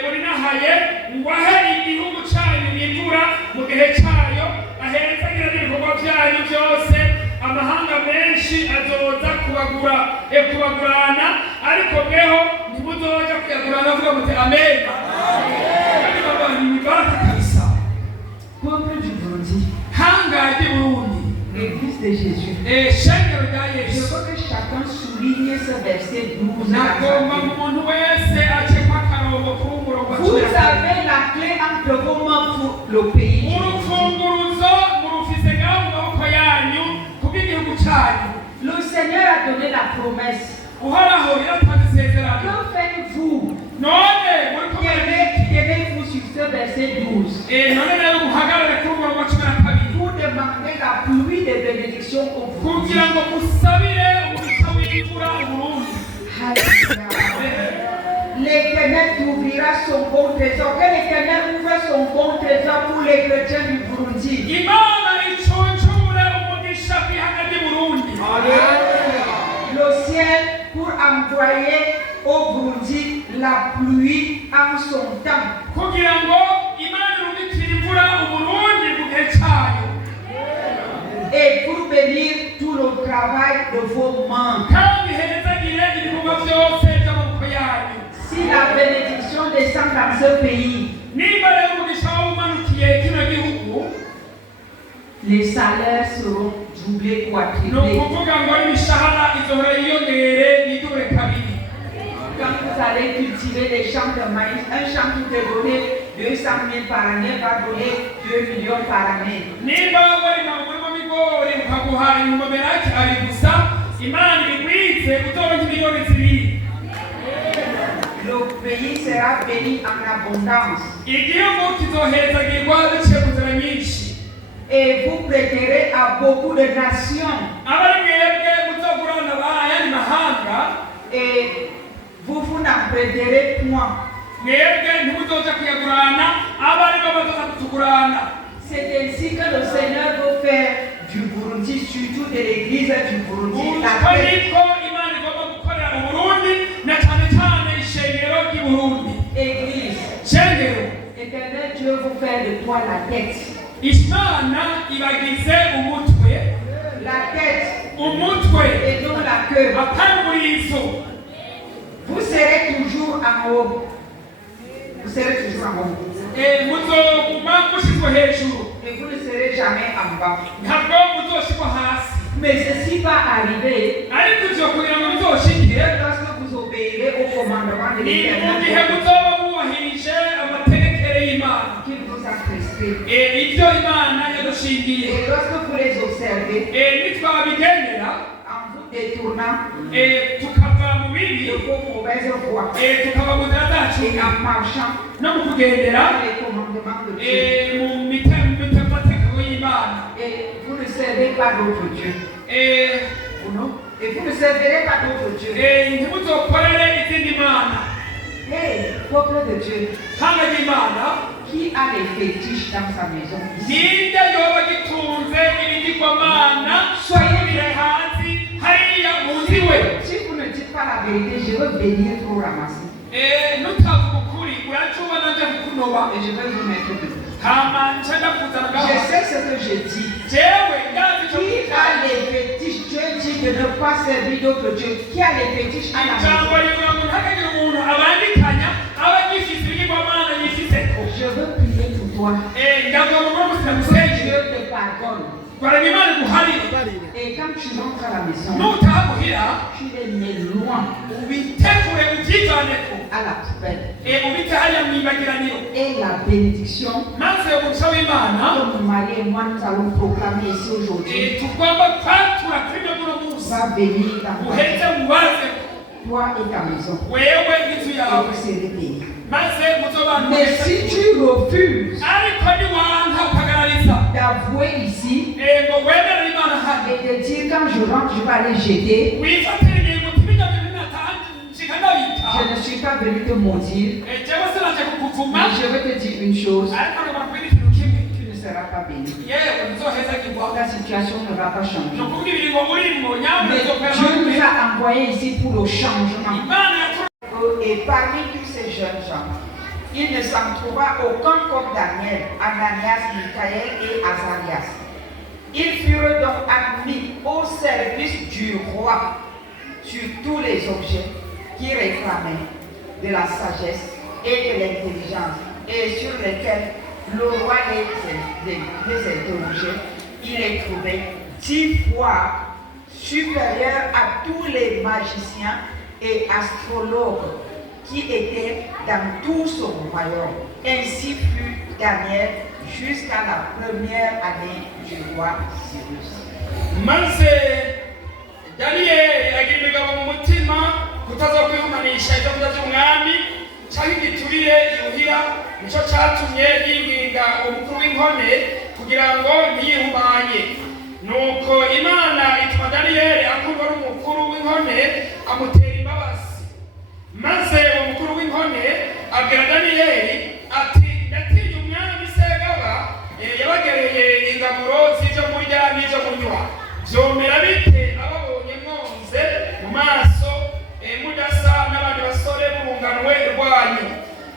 burinahaye wahe igihugu cyanyu imvura mu gihe cyayo ahezagira n'ibikorwa byanyu byose. Amahanga menshi azoza kubagurana ariko mweho ntimuzoja kuyagurana avuga muti amen. Kandi baba ni baraka kabisa. Peuple du Burundi, Hangaye Burundi l'Église de Jésus. shengero rya Je Yesu. veux que chacun souligne ce verset 12. Nagomba umuntu wese acekwa akarongo k'umurongo wa Vous cumi na kabiri. avez la clé entre vos mains pour le pays. urufunguruzo murufise ngaho mu maboko yanyu kubw'igihugu cyanyu. Le Seigneur a donné la promesse. uhoraho yaratanze isezerano. Que faites-vous? none muriko Tenez-vous sur ce verset 12. none rero muhagarare kuri umurongo wa 12 Vous demandez la pluie de bénédiction au Burundi. kugira ngo musabire umugisha w'imvura i Burundi. L'Éternel ouvrira son bon trésor. Que l'Éternel ouvre son bon trésor pour les chrétiens du Burundi. imana icuncure umugisha kw'ihanga ry'i Burundi. Le ciel pour envoyer au Burundi la pluie en son temps. kugira ngo imana irungikire imvura uburundi mu gihe cyayo. Et pour bénir tout le travail de vos mains. kandi ihezagire ibikorwa byose by'amaboko yanyu. Si la bénédiction descend dans ce pays, niba rero umugisha umanukiye kino gihugu, les salaires seront doublés ou ni triplés. ukuvuga ngo imishahara izohora yiyongere yidure kabiri. Quand vous allez cultiver des champs de maïs, un champ qui peut donner 200 000 par année va donner 2 millions par année. niba warima umurima w'ibigori ukaguha ingomero ari gusa, imana ibigwize uzoronka miliyoni zibiri. Le pays sera béni en abondance. igihugu kizohezagirwa biciye ku nzira nyinshi. Et vous prêterez à beaucoup de nations. abari mwebwe muzogurana ayandi mahanga, Et vous n'en prêterez point. mwebwe ntimuzoja kuyagurana, abari bo bazoza kutugurana. C'est ainsi que le Seigneur veut faire du Burundi, surtout de l'église du Burundi, la uko paix. niko imana igomba gukorera mu Burundi, na cyane cyane ishengero ry'i Burundi. Église, shengero Éternel Dieu veut faire de toi la tête. imana ibagize umutwe, La tête umutwe et non la queue. atari umurizo. Vous serez toujours en haut. Vous serez toujours en haut. muzoguma mushizwe hejuru, Et vous ne serez jamais en bas. ntabwo muzoshirwa hasi. Mais ceci va arriver ariko ivyo kugira ngo bizoshikire, lorsque vous obéirez au commandement de ni mu gihe l'Éternel muzoba mwubahirije amategekere y'imana, qu'il vous a prescrit. ibyo imana yadushingiye. Et lorsque vous les observez, nitwabigendera, en vous détournant tukava mu bibi, de vos mauvaises voies tukava mu nzira zacu, et en marchant no mu kugendera dans les commandements de Dieu, mu mategeko y'imana. et vous ne servez pas d'autre Dieu. Ou non? Et vous ne servirez pas d'autre Dieu. ntimuzokorere izindi mana. Hey, peuple de Dieu, hanga ry'imana, qui a des fétiches dans sa maison? ninde yoba gitunze ibigirwamana biri hasi hariya mu nzu iwe? Si vous ne dites pas la vérité, je vais venir pour ramasser. nutavuga ukuri uracuba nanje kukunoba, Et je vais vous mettre debout. hama nca ndakuzana Je ngaho. sais ce que je dis. jewe ndazi ico Qui a les fétiches? Dieu dit de ne pas servir d'autres dieux. Qui a les fétiches à la ijambo maison? rivuga ngo ntihakagire umuntu abandikanya aba agifise ibigirwamana yifiseko. Je veux prier pour toi. ndavuga ngo musina Que musenge Dieu te pardonne. kwarema imana iguharire. Et quand tu rentres à la maison, nutaha muhira tu les mets loin ubitegure ubyivaneko, à la poubelle. ubite hariya mwibagiraniro, Et la bénédiction maze umugisha w'imana que mon mari et moi nous allons proclamer ici aujourd'hui tugomba kwatura kuri byo buno munsi, va venir dans ta uheze vie, ubaze toi et ta maison. wewe n'inzu Et yawe, vous serez bénis. maze muzobana Mais si tu refuses ariko niwanka ukagarariza d'avouer ici ngo wemere imana hano, et de dire quand je rentre, je vais aller jeter, wifatire ingingo tibijya bintu nshika ndabita, je ne suis pas venu te maudire, jewe sinaje kukuvuma, mais je vais te dire une chose, ariko ngomba kubwira ikintu kimwe, tu ne seras pas béni. yewe nzohezagirwa. Ta situation ne va pas ni changer. ukuvuga ibiringo urimo Mais nyamuneka Dieu uzokwera nous a envoyés ici pour le changement. imana yatura. Et parmi tous ces jeunes gens, il ne s'en trouva aucun comme Daniel, Ananias, Michaël et Azarias. Ils furent donc admis au service du roi sur tous les objets qui réclamaient de la sagesse et de l'intelligence et sur lesquels le roi les interrogeait. Il les trouvait 10 fois supérieurs à tous les magiciens et astrologues qui était dans tout son royaume. Ainsi fut Daniel jusqu'à la première année du roi Cyrus. maze daniyeli agira imigabo mu mutima kutazokwihamanisha ibyo kurya by'umwami cyangwa igiturire yuhira, nicyo cyatumye yinginga umukuru w'inkone kugira ngo ntiyihumanye. Nuko Imana ituma daniyeli akurwa n'umukuru w'inkone amutera imbabazi. Maze uwo mukuru w'inkone abwira daniyeli ati, ndatinye umwami Segaba yabagereye ingaburo z'ibyo kurya n'ibyo kunywa. Byomera bite ababonye mwonze mu maso mudasa n'abandi basore b'urunganwe rwanyu?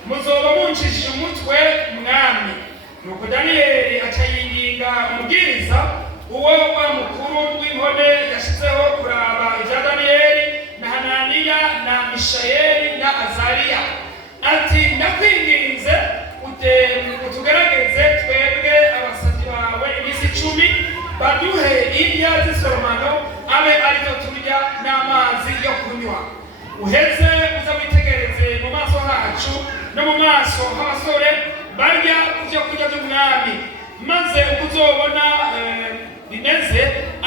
Muzoba munshishije umutwe mwami. Nuko daniyeli aca yinginga umubwiriza uwo wa mukuru w'inkone yashyizeho kuraba ibya daniyeli na hananiya na mishayeli na azariya ati, ndakwinginze utugerageze twebwe abasabyi bawe iminsi 10, baduhe indya z'isoromano abe aribyo turya n'amazi yo kunywa. Uheze uza witegereze mu maso hacu no mu maso h'abasore barya ku byo kurya by'umwami, maze uko uzobona bimeze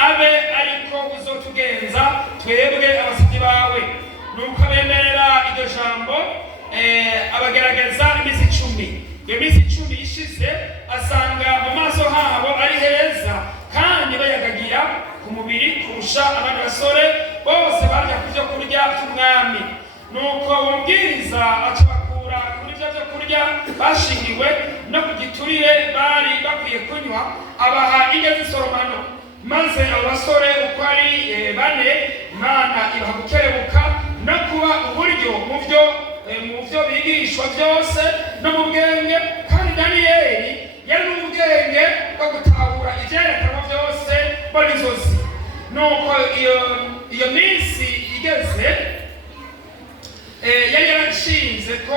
abe ariko uzotugenza twebwe abasabyi bawe. Nuko abemerera iryo jambo abagerageza iminsi 10. Iyo minsi 10 ishize asanga mu maso habo ari heza kandi bayagagira ku mubiri kurusha abandi basore bose barya ku byo kurya by'umwami. Nuko umubwiriza aca bakura kuri ibyo byo kurya bashingiwe no ku giturire bari bakwiye kunywa, abaha indya z'isoromano. Maze abo basore uko ari 4, Imana ibaha gukerebuka no kuba uburyo mu byo bigishwa byose no mu bwenge, kandi daniyeli yari n'ubwenge bwo gutahura ibyerekanwa byose mbona inzozi. Nuko iyo minsi igeze yari yarashinze ko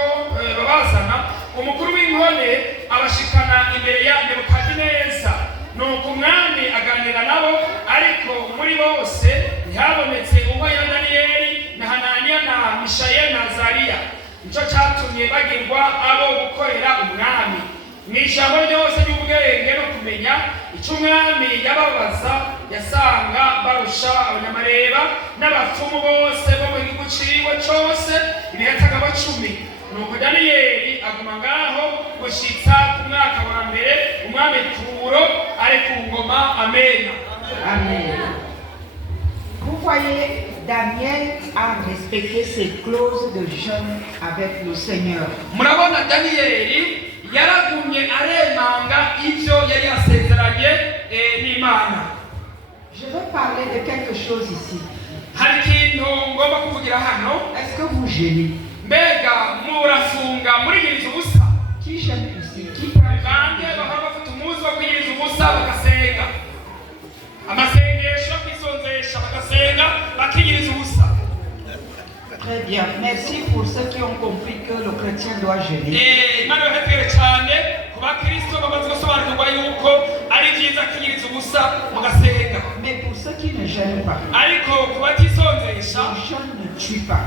babazana umukuru w'inkone abashikana imbere ya Nebukadineza. Nuko umwami aganira nabo, ariko muri bose ntihabonetse uwaya daniyeli na hananiya na mishayeli na azariya. Nicyo cyatumye bagirwa abo gukorera umwami. Mu ijambo ryose ry'ubwenge no kumenya icyo umwami yababaza, yasanga barusha abanyamareba n'abapfumu bose bo mu gihugu ciwe cyose ibihetagabo 10. Nuko daniyeli aguma ngaho gushitsa ku mwaka wa mbere umwami Turo ari ku ngoma. Amen. Amen. Vous voyez, Daniel a respecté ses clauses de jeûne avec le Seigneur. Murabona daniyeli yaragumye aremanga ibyo yari yasezeranye n'Imana. Je veux parler de quelque chose ici. Hari ikintu ngomba kuvugira hano. Est-ce que vous jeûnez? Mbega murafunga muriyiriza ubusa? Qui jeûne ici? Qui prend? Kandi bahora bafite umunsi wo kwiyiriza ubusa bagasenga, amasengesho kwisonzesha bagasenga bakiyiriza ubusa. Très bien. Merci pour ceux qui ont compris que le chrétien doit jeûner. Imana yahetere cyane ku bakristo bamaze gusobanukirwa yuko ari byiza kwiyiriza ubusa mugasenga. Mais pour ceux qui ne jeûnent pas, Ariko ku batisonzesha le jeûne ne tue pas.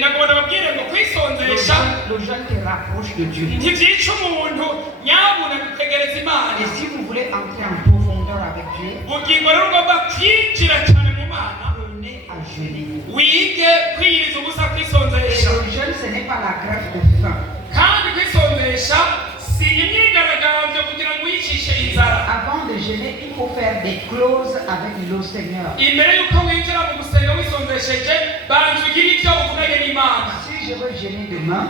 nagomba babwire ngo kwisonzesha Le jeûne te rapproche de Dieu. ntibyica umuntu, nyabuna bitegereza Imana. Et si vous voulez entrer en profondeur avec Dieu, ubugingo rero ugomba kwinjira cyane mu Mana, apprenez à jeûner. wige kwiyiriza ubusa Et kwisonzesha. le jeûne, ce n'est pas la grève de faim. Kandi kwisonzesha si imyigaragambyo kugira ngo uyicishe inzara. Avant de jeûner, il faut faire des clauses avec le Seigneur. Imbere y'uko winjira mu gusenga wisonzesheje, banza ugire ibyo uvuganye n'Imana. Si je veux jeûner demain,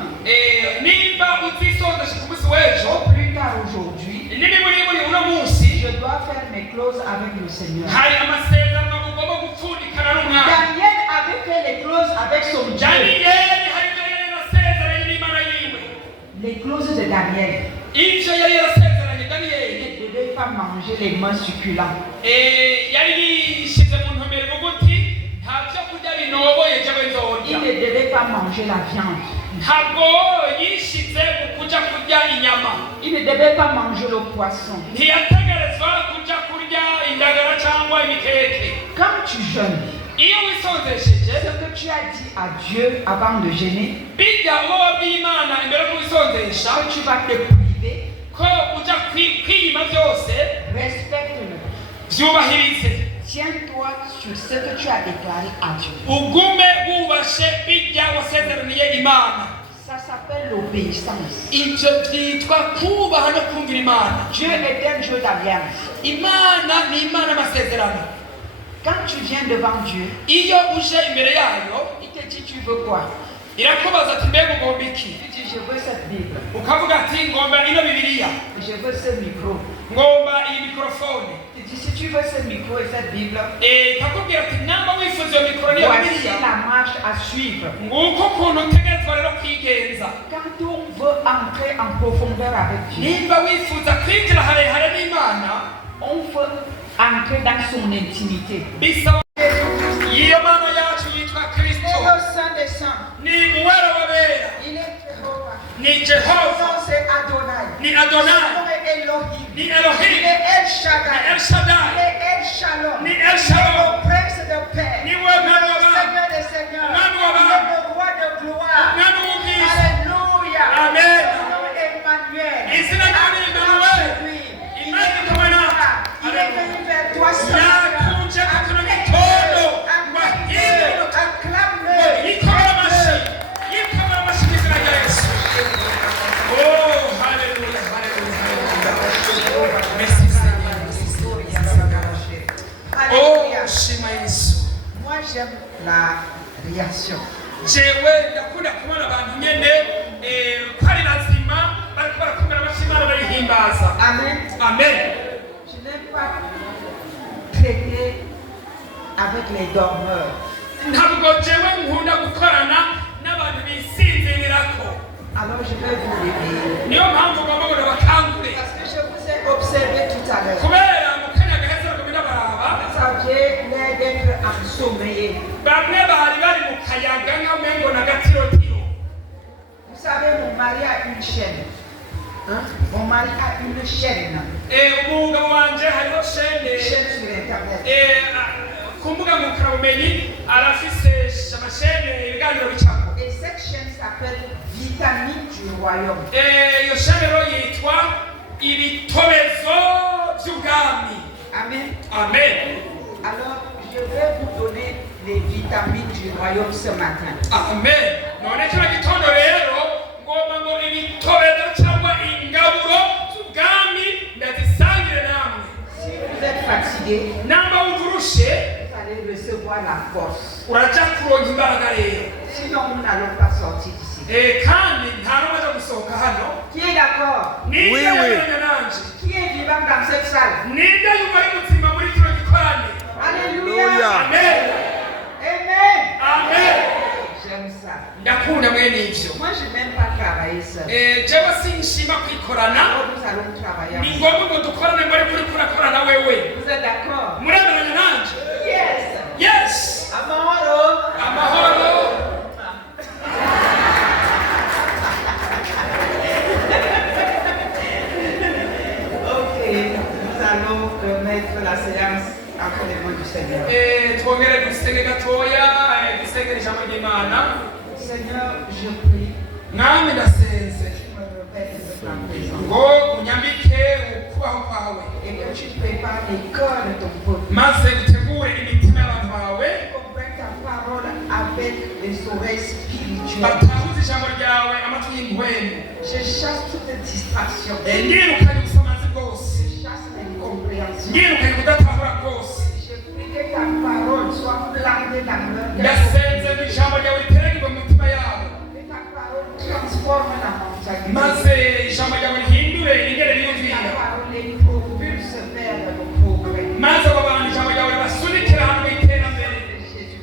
Nimba uzisonzesha ku munsi w'ejo, plus tard aujourd'hui, n'imiburi uno munsi, je dois faire mes clauses avec le Seigneur. hari amasezerano ugomba gupfundikana n'Umwami. Daniel avait fait les clauses avec son Dieu. Daniyeli hari ibyo yari yarasezeranye n'Imana yiwe. Les clauses de Daniel. Ibyo yari yarasezeranye Daniyeli, Il ne devait pas manger les mains succulents. yari yishyize mu ntumbero ivuga uti nta byo kurya binoboye jewe Il nzorya. ne devait pas manger la viande. Ntabwo yishyize mu kujya kurya inyama. Il ne devait pas manger le poisson. Ntiyategerezwa kujya kurya indagara cyangwa imikeke. Quand tu jeûnes, iyo wisonzesheje ce que tu as dit à Dieu avant de gêner, bijya uwo wabwiye imana imbere yo kuwisonzesha que tu vas te priver, ko uja kwiyima byose respecte-le. byubahirize. Tiens-toi sur ce que tu as déclaré à Dieu. ugume wubashe bijya wasezeraniye imana. Ça s'appelle l'obéissance. ibyo byitwa kubaha no kumvira imana. Dieu est un Dieu d'alliance. imana ni imana y'amasezerano. Quand tu viens devant Dieu, iyo uje imbere yayo il te dit tu veux quoi? irakubaza ati mbega ugomba iki? Tu dis je veux cette Bible, ukavuga ati ngomba ino bibiliya, je veux ce micro. ngomba iyi mikorofone. Tu dis si tu veux ce micro et cette Bible, ikakubwira ati namba wifuza iyo mikoro n'iyo voici bibiliya, la marche à suivre. nguko ukuntu utegerezwa rero kwigenza. Quand on veut entrer en profondeur avec Dieu, nimba wifuza kwinjira harehare n'imana, on veut entrer dans son intimité. bisaba iyo mana yacu yitwa kristo, Saint des Saints, ni uwera wabera, il est Jéhovah. ni Son jehova, nom c'est Adonai. ni Son adonai, nom est Elohim. ni Il elohim, est El ni Shaddai. el Il shaddai, est El Shalom. ni Il el est shalom, le prince de paix. ni Il est wema le wabana, Seigneur des seigneurs. Umwami Il w'abami, est le roi de gloire. umwami w'ubwiza. Alléluia. Amen. Son nom est Emmanuel. Izina ryawe ni Emmanuel. Imana iri kumwe nawe. Il est venu vers toi ce matin. yakunje kuno gitondo ngo ahindure Acclame-le. yikomera amashyi, yikomera amashyi mu izina rya Yesu. Oh, haleluya, haleluya, haleluya. Merci Seigneur, merci Seigneur. Oh, Alléluia. shima Yesu. Moi j'aime la réaction. jewe ndakunda kubona abantu nyene ko ari bazima bariko barakomera amashyi Imana bayihimbaza. Amen. Amen. Je n'aime pas traiter avec les dormeurs. ntabwo jewe nkunda gukorana n'abantu bisinzirirako. Alors je vais vous réveiller. niyo mpamvu ugomba ngo bakangure, Parce que je vous ai observé tout à l'heure. kubera mu kanya gaheze bagomba baraba Vous aviez l'air d'être ensommeillé. bamwe bari bari mu kayaga nk'amengo na gatirotiro. Vous savez, mon mari a une chaîne. Hein? Mon mari a une chaîne. umugabo wanje hariho Une shene chaîne sur Internet. ku mbuga ngurukanabumenyi arafise amashene ibiganiro bicako. Et cette chaîne s'appelle Vitamine du Royaume. iyo shene rero yitwa ibitobezo by'ubwami. Amen. Amen. Alors, je vais vous donner les vitamines du royaume ce matin. Amen. none kino gitondo rero ngomba ngo ibitobezo cyangwa ingaburo z'ubwami ndazisangire namwe. Si vous êtes fatigué, namba wumvurushe vous allez recevoir la force. uraja kuronka imbaraga rero. Sinon, nous n'allons pas sortir d'ici. kandi nta n'umwe aza gusohoka hano. Qui est d'accord? ninde Oui, oui. yemeranya nanje? Qui est vivant dans cette salle? ninde yumva ari mutima muri kino gikorane? Alléluia. Alléluia. Amen. Amen. Amen. J'aime ça. ndakunda mwene ivyo. Moi, je n'aime pas travailler seul. jewe sinshima kwikorana. Alors, nous allons travailler ni ensemble. ngombwa ngo dukorane muri kuri kurakorana wewe. Vous êtes d'accord? muremeranya nanje? Yes. Yes. Amahoro. amahoro. Ok, nous allons remettre la séance entre les mains du Seigneur. twongere dusenge gatoya, dusengere ijambo ry'Imana. Seigneur, je prie, mwami ndasenze tu me répètes de ta présence ngo unyambike ukubaho kwawe, et que tu prépares les cœurs de ton peuple. maze utegure imitima y'abantu bawe, Comprends ta parole avec les oreilles spirituelles. batahuze ijambo ryawe amatwi y'ingwemu. Je chasse toute distraction. Ndirukanye ubusamazi bwose, Je chasse l'incompréhension. ndirukanye kudatahura bwose. Je prie que ta parole soit plantée dans leur cœur. ndasenze ngo ijambo ryawe riteranirwe mu mitima yabo, Que ta parole transforme la mentalité. maze ijambo ryawe rihindure ingere Ta yumvira, parole les propulse vers le progrès. maze abo bantu ijambo ryawe ribasunikira ahantu mu iterambere,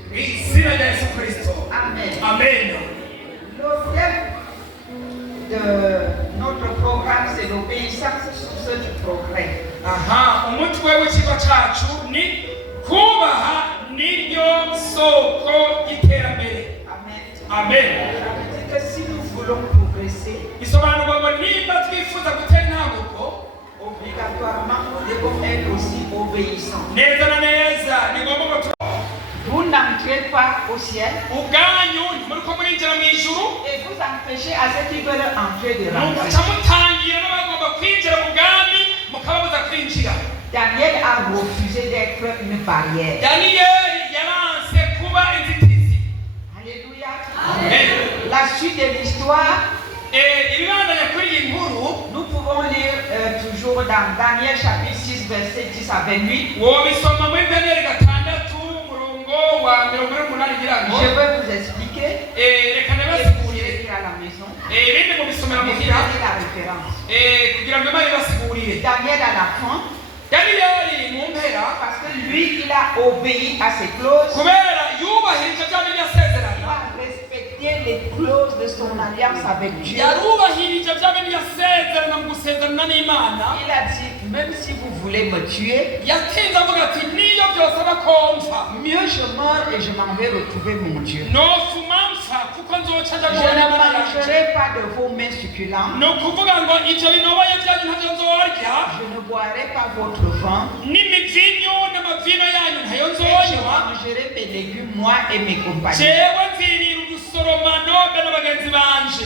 mu izina rya Yesu Kristo. Amen. Amen. Le thème de notre programme, c'est l'obéissance source du progrès. aha umutwe w'ikigo cyacu ni kubaha niryo soko y'iterambere. Amen. Amen. Ça veut dire que si nous voulons progresser, bisobanurwa ngo niba twifuza gutera intambuko, obligatoirement, nous devons être aussi obéissants. neza na neza ni ngombwa ngo Vous n'en n'entrez pas au ciel ubwanyu ntimuriko murinjira mu ijuru et vous empêchez à ceux qui veulent entrer de mugaca rentrer. mutangira n'abagomba kwinjira mu bwami mukababuza kwinjira. Daniel a refusé d'être une barrière. Daniyeli yaranse kuba inzitizi. Alléluia. Amen. La suite de l'histoire, Ibibandanya kuri iyi nkuru nous pouvons lire toujours dans Daniel chapitre 6, verset 10 à 28. wobisoma muri Daniyeli 6 umurongo wa 28 ugira ngo Je vais vous expliquer reka et vous nabasigurire lire à la maison. ibindi mubisomera Mais muhira prenez la référence. kugira ngo Imana ibasigurire. Daniel à la fin, Daniyeli mu mpera parce que lui, il a obéi à ses clauses. kubera yubahirije bya bindi Il yasezerana, a respecté les clauses de son alliance avec Dieu. yarubahirije bya bindi yasezerana mu gusezerana n'Imana. Il a dit, même si vous voulez me tuer, Yatinze avuga ati niyo byosaba ko mpfa mieux je meurs et je m'en vais retrouver mon Dieu. nofuma mpfa kuko nzoca nja Je kubona ne Imana yanje. mangerai pas de vos mains succulentes. Ni ukuvuga ngo ibyo binoboye byanyu ntabyo nzorya, Je ne boirai pas votre vin. n'imivinyu n'amavino yanyu ntayo Et je nzonywa, mangerai mes légumes, moi et mes compagnons. jewe mvirira udusoromano be n'abagenzi banje.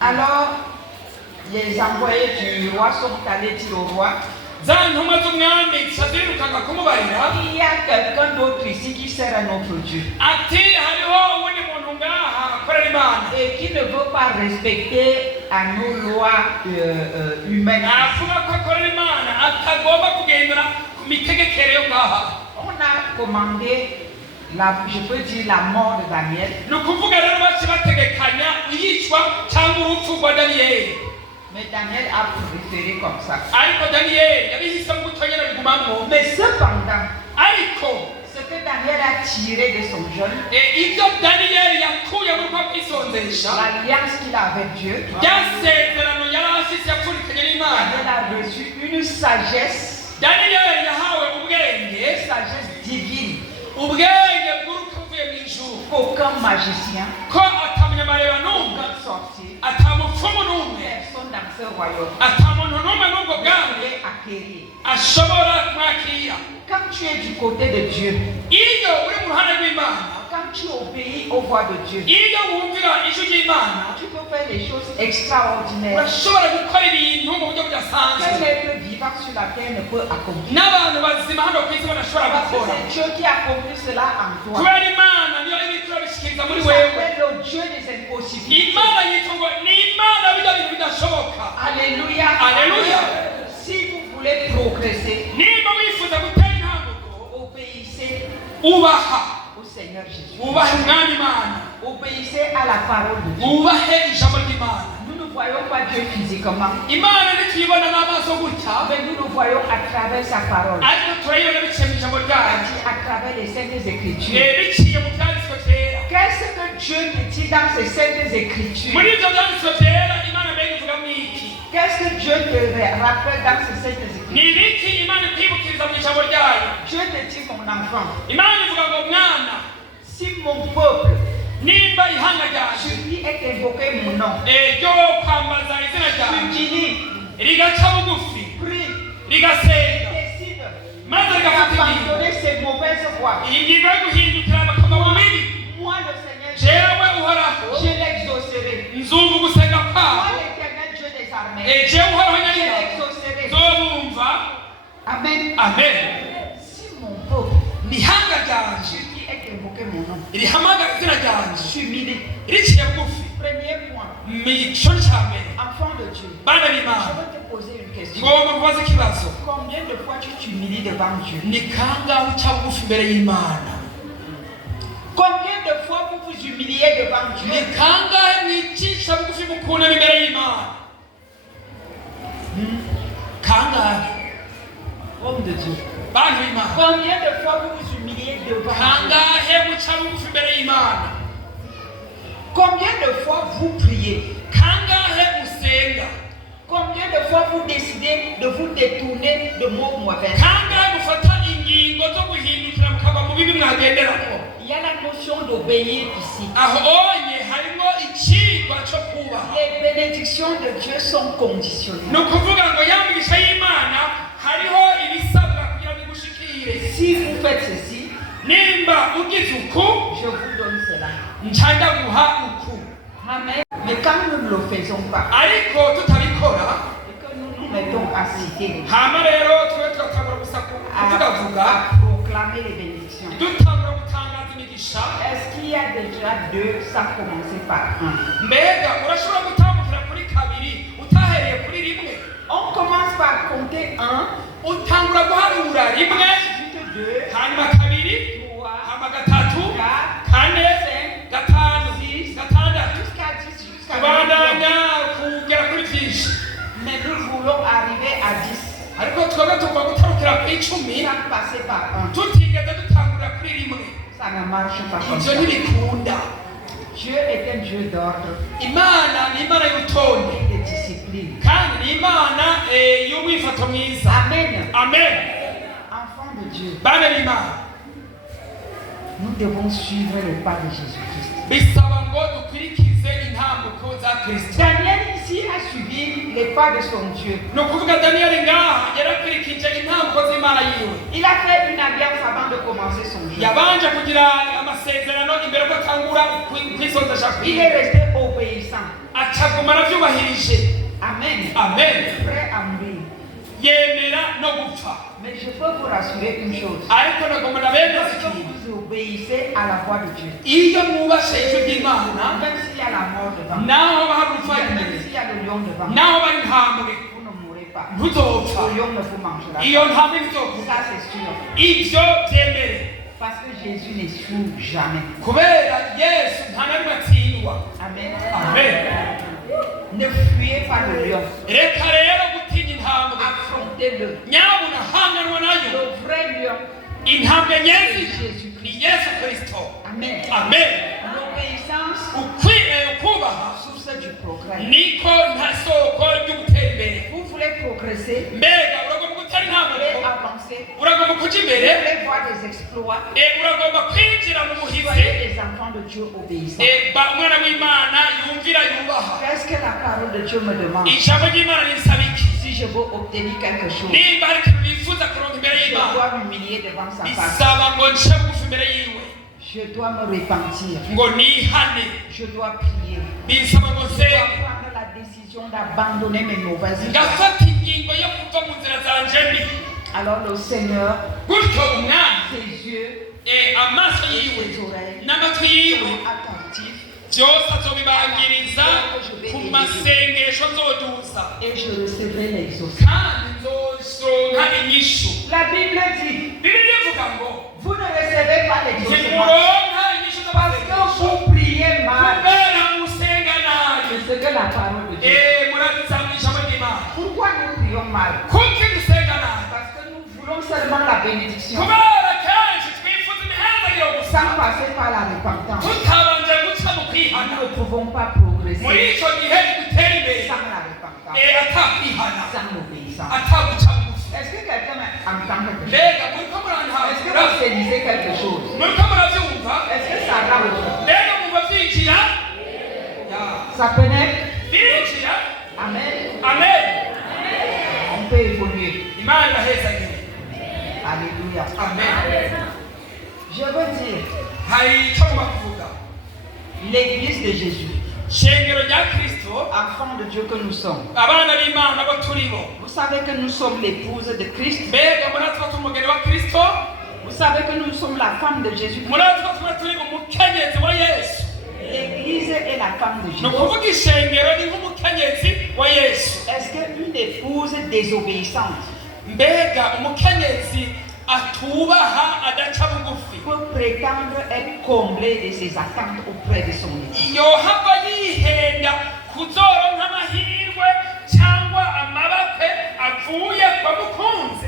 Alors, les envoyés du roi sont allés dire au roi, Za ntumwa z'umwami zirirukanka kumubarira il y a quelqu'un d'autre ici qui sert à notre Dieu ati hariho uwundi muntu ngaha akorera Imana et qui ne veut pas respecter à nos lois humaines. avuga ko akorera Imana atagomba kugendera ku mitegekere yo ngaha. On a commandé, je peux dire, la mort de Daniel. Ni ukuvuga rero baci bategekanya iyicwa cyangwa urupfu rwa Daniyeli, Mais Daniel a préféré comme ça. ariko Daniyeli yabihisemo gutonyera bigumamwo. Mais cependant, Ariko ce que Daniel a tiré de son jeûne, ibyo Daniyeli yakuye muri kwa kwisonzesha, l'alliance qu'il a avec Dieu, byasezerano yari afise yapfundikanye n'Imana, Daniel a reçu une sagesse, Daniyeli yahawe ubwenge, une sagesse divine, ubwenge bw'urupfu buvuye mu ijuru, qu'aucun magicien, ko atamunyamareba n'umwe, aucun sorcier, atamupfumu n'umwe, personne dans ce royaume atamuntu n'umwe n'ubwo ne bwami pouvait acquérir. ashobora kumwakira. Quand tu es du côté de Dieu, Iyo uri mu ruhande rw'Imana, quand tu obéis aux voix de Dieu, iyo wumvira ijwi ry'Imana, tu peux faire des choses extraordinaires urashobora gukora ibintu mu buryo qu'un budasanzwe être vivant sur la terre ne peut accomplir. n'abantu bazima hano ku isi badashobora Parce que gukora, c'est Dieu qui accomplit cela en toi. kubera Imana niyo ibikora bishyikiriza muri Il wewe. s'appelle le Dieu des impossibilités. Imana yitwa ngo ni Imana bijya bintu bidashoboka. Alléluia. Alléluia. Si vous voulez progresser, Niba wifuza gutera intambuko, obéissez ubaha au Seigneur Jésus. ubahe umwami Imana, Obéissez à la parole de Dieu. ubahe ijambo ry'Imana. Nous ne voyons pas Dieu physiquement, Imana ntituyibona n'amaso gutya, mais nous le voyons à travers sa parole. ariko turayibona biciye mu ijambo ryayo, À travers les saintes écritures. biciye mu byanditswe byera. Qu'est-ce que Dieu te dit dans ces saintes écritures? Muri ibyo byanditswe byera Imana mbega ivuga mu iki? Qu'est-ce que Dieu te rappelle dans ces saintes écritures? Ni ibiki Imana ikwibukiriza mu ijambo ryayo? Dieu te dit, mon enfant, Imana ivuga ngo mwana, si mon peuple, nimba ihanga ryaje sur qui est invoqué mon nom, ryo kwambaza izina ryawe s'utilise, rigaca bugufi prie, rigasenga décide maze rigafata ingingo, d'abandonner ses mauvaises voies. iyi ngingo yo guhindukira bakava mu bibi, Moi, le Seigneur, jewe uhoraho je l'exaucerai. nzumva ugusenga Moi, kwabo, l'Éternel Dieu des armées, jewe uhoraho je nyarira l'exaucerai. nzobumva. Amen. Amen. Si mon peuple, Ihanga ryanje sur qui est invoqué mon nom, rihamagara izina ryanje s'humilie. riciye bugufi, Premier point, mico cya mbere, enfant de Dieu, bana je b'Imana, veux te poser une question. ngomba kubaza ikibazo, Combien de fois tu t'humilies devant Dieu? ni kangahe uca bugufi imbere y'Imana? Combien de fois vous vous humiliez devant Dieu? Ni kangahe mwicisha bugufi mukuna imbere y'Imana? Kangahe Homme de Dieu. bantu b'Imana? Combien de fois vous vous humiliez devant Dieu? Kangahe muca bugufi imbere y'Imana? Combien de fois vous priez? Kangahe musenga? Combien de fois vous décidez de vous détourner de mots mauvais? Kangahe mufata ingingo zo guhindukira mukava mu bibi mwagenderamo? Il y a la notion d'obéir ici. Aho onye harimo ikigwa cyo kubaha. Les bénédictions de Dieu sont conditionnelles. Ni ukuvuga ngo ya migisha y'Imana hariho ibisabwa kugira ngo igushikire. Si vous faites ceci, Nimba ugize uko nchanda guha uku. Amen. Mais quand nous ne le faisons pas, Ariko tutabikora, et que nous nous mettons à citer, hama rero twe tugatangura kuvuga à proclamer les bénédictions, dutangura gutangaza imigisha. est-ce qu'il y a déjà deux sans commencer par un? Mbega urashobora gutambukira kuri kabiri utahereye kuri rimwe? On commence par compter un, Utangura guharura rimwe, ensuite deux, hanyuma kabiri, trois, hama gatatu, quatre, kane, cinq, gatanu, gatandatu, jusqu'à 10, jusqu'à 10. kubandanya kugera kuri byinshi. Mais nous voulons arriver à 10 Ariko twebwe tugomba gutarukira ku icumi sans passer par un. tutigeze dutangura kuri rimwe. Ça ne marche pas comme Ibyo ça. ntibikunda. Dieu est un Dieu d'ordre Imana ni Imana y'urutonde et de discipline. kandi ni Imana y'umwifato mwiza. Amen. Amen. Enfants de Dieu, Bana b'Imana, nous devons suivre le pas de Jésus-Christ. bisaba ngo dukurikize intambuko za Kristo. Daniel ici a suivi les pas de son Dieu. Ni ukuvuga Daniyeli ngaha yarakurikije intambuko z'Imana yiwe. Il a fait une alliance avant de commencer son jour. Yabanje kugira amasezerano imbere ko atangura kwisozesha Il kwiwe. est resté obéissant. Acaguma aravyubahirije. Amen. Amen. Prêt à mourir. Yemera no gupfa. Mais je peux vous rassurer une chose. Ariko nagomba nabemeza Lorsque ikintu. vous obéissez à la voix de Dieu, Iyo mwubashe ijwi ry'Imana, même s'il y a la mort devant, naho haba hari urupfu même imbere, s'il y a le lion devant, naho bari intambwe, vous ne mourrez pas. ntuzopfa. Le lion ne vous mangera Iyo pas. ntambwe ntizopfa. Ça c'est sûr. Ibyo byemere. Parce que Jésus n'échoue jamais. Kubera Yesu nta na rimwe atsindwa. Amen. Amen. Ne fuyez pas le lion. Reka rero gutinya intambwe. Affrontez-le. Nyabuna hanganwa nayo. Le vrai lion. Intambwe C'est nyezi Jésus-Christ. ni Yesu Kristo. Amen. Amen. L'obéissance, Kubaha source du progrès. niko nta soko ryo gutera imbere. Vous voulez progresser, Mbega uragomba gutera vous voulez intambwe, avancer, uragomba kuja vous imbere, voulez voir des exploits, uragomba kwinjira mu muhizi. soyez des enfants de Dieu obéissants. Umwana w'Imana yumvira yubaha. Qu'est-ce que la parole de Dieu me demande? Ijambo ry'Imana rinsaba iki? Si je veux obtenir quelque chose, Nimba hari ikintu bifuza kuronka imbere je y'Imana, dois m'humilier devant sa face. bisaba ngo nce bugufi imbere yiwe, Je dois me repentir. ngo nihane. Je dois prier. Bisaba ngo Je dois nsenge, prendre la décision d'abandonner mes mauvaises voies. ngafata ingingo yo kuva mu nzira zanje mbi. Alors le Seigneur, Gutyo umwami ses yeux amaso et yiwe ses oreilles n'amatwi yiwe sont attentifs byose azobibangiriza ku masengesho nzoduza, et je recevrai les autres. kandi nzosonka inyishu. La Bible dit, Bibiliya ivuga ngo vous ne recevez pas les autres ntimuronka inyishu parce que z'amasengesho vous priez mal. kubera musenga nabi. C'est ce que la parole de Dieu. Murabiza mu ijambo ry'Imana. Pourquoi nous prions mal? Kuki dusenga nabi? Parce que nous voulons seulement la bénédiction Kubera kenshi twifuza imihangagiro gusa sans passer par la repentance. tutabanje guca mu Nous kwihana. ne pouvons pas progresser Muri icyo gihe dutera imbere sans la repentance, atakwihana, sans l'obéissance. ataguca bugufi. Est-ce que quelqu'un entend quelque chose? Mbega muriko Est-ce que murantahura, vous saisissez quelque chose? muriko murabyumva, Est-ce que ça va au fond? mbega mumva byinjira. Ya. Ça pénètre? Byinjira. Amen. Amen. On peut évoluer. Imana irahezagire. Alléluia. Amen. Je veux dire, Hari icyo ngomba kuvuga. l'église de Jésus, Shengero rya Kristo, enfants de Dieu que nous sommes. abana b'Imana bo turi bo. Vous savez que nous sommes l'épouse de Christ. Mbega muratwa tumugeni wa Kristo, Vous savez que nous sommes la femme de Jésus. muratwa tuba turi umukenyezi wa Yesu. L'église est la femme de Ni Jésus. ukuvuga ishengero ni nk'umukenyezi wa Yesu. Est-ce qu'une épouse désobéissante Mbega umukenyezi atubaha adaca bugufi peut prétendre être comblée de ses attentes auprès de son époux? yohava yihenda kuzoronka amahirwe cyangwa amabakwe avuye kwa mukunzi?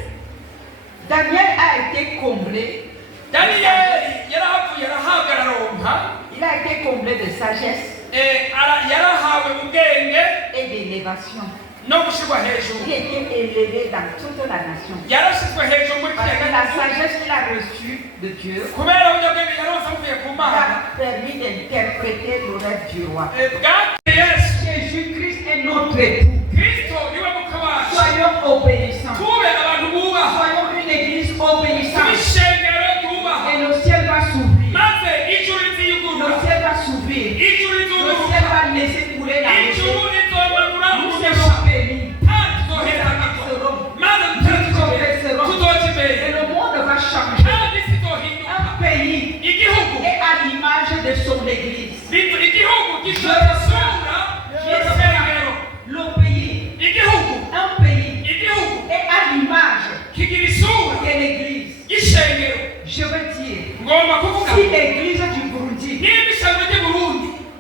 Daniel a été comblé. Daniyeli yarahavuye arahabwa araronka, Il a été comblé de sagesse yarahawe ubwenge et d'élévation. no gushirwa hejuru. Il était élevé dans toute la nation. Yarashizwe hejuru muri Parce que kiriya la gihugu sagesse qu'il a reçue de Dieu kubera ubunyabwenge yaronse avuye ku lui Mana. a permis d'interpréter le rêve du roi. Bwateye Yesu. Jésus-Christ est notre époux. Kristo niwe muka wacu. Soyons obéissants. Tube abantu bubaha, Soyons une église obéissante. tubishengero ryubaha, Et le ciel va s'ouvrir. maze ijuru Le riziyugurura, ciel va s'ouvrir. Le pays, un pays est à l'image de l'église. Je veux dire, si l'église du Burundi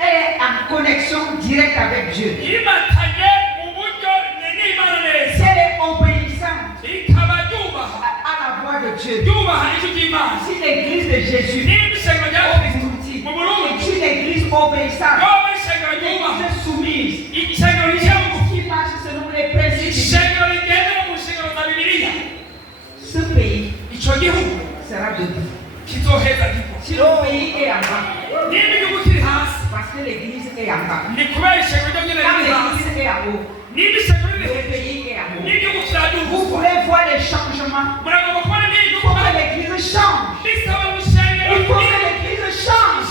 est en connexion directe avec Dieu, si elle est obéissante à la voix de Dieu, si l'église de Jésus au Burundi est une église obéissante, une église soumise, qui marche selon les principes, ce pays sera debout. Si le pays est en bas, parce que l'église est en bas. Quand l'église est en haut, le pays est en haut. Vous voulez voir les changements? Il faut que l'église change. Il faut que l'église change.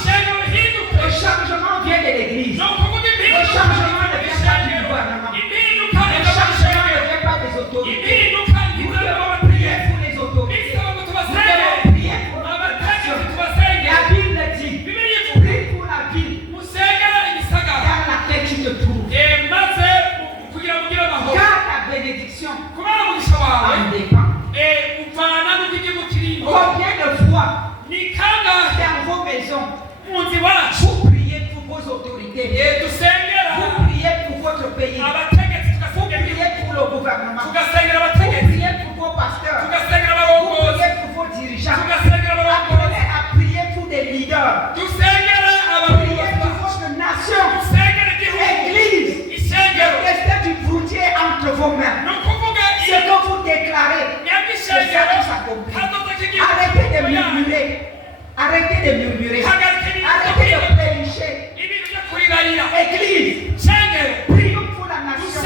Le changement vient de l'église. Le changement ne vient pas du gouvernement. Le changement ne vient pas des autorités. Nous devons prier pour les autorités. Nous devons prier pour notre nation. La Bible dit, prie pour la ville dans laquelle tu te trouves. Car ta bénédiction en dépend. Combien de fois dans vos maisons vous priez pour vos autorités, vous priez pour votre pays, vous priez pour le gouvernement, vous priez pour vos pasteurs, vous priez pour vos dirigeants, appelez à prier pour des leaders, priez pour votre nation, église. Le destin du Burundi est entre vos mains. Ce que vous déclarez, c'est ça qui s'accomplit. Arrêtez de murmurer. Arrêtez de murmurer. Arrêtez de pécher. Église, prions pour la nation.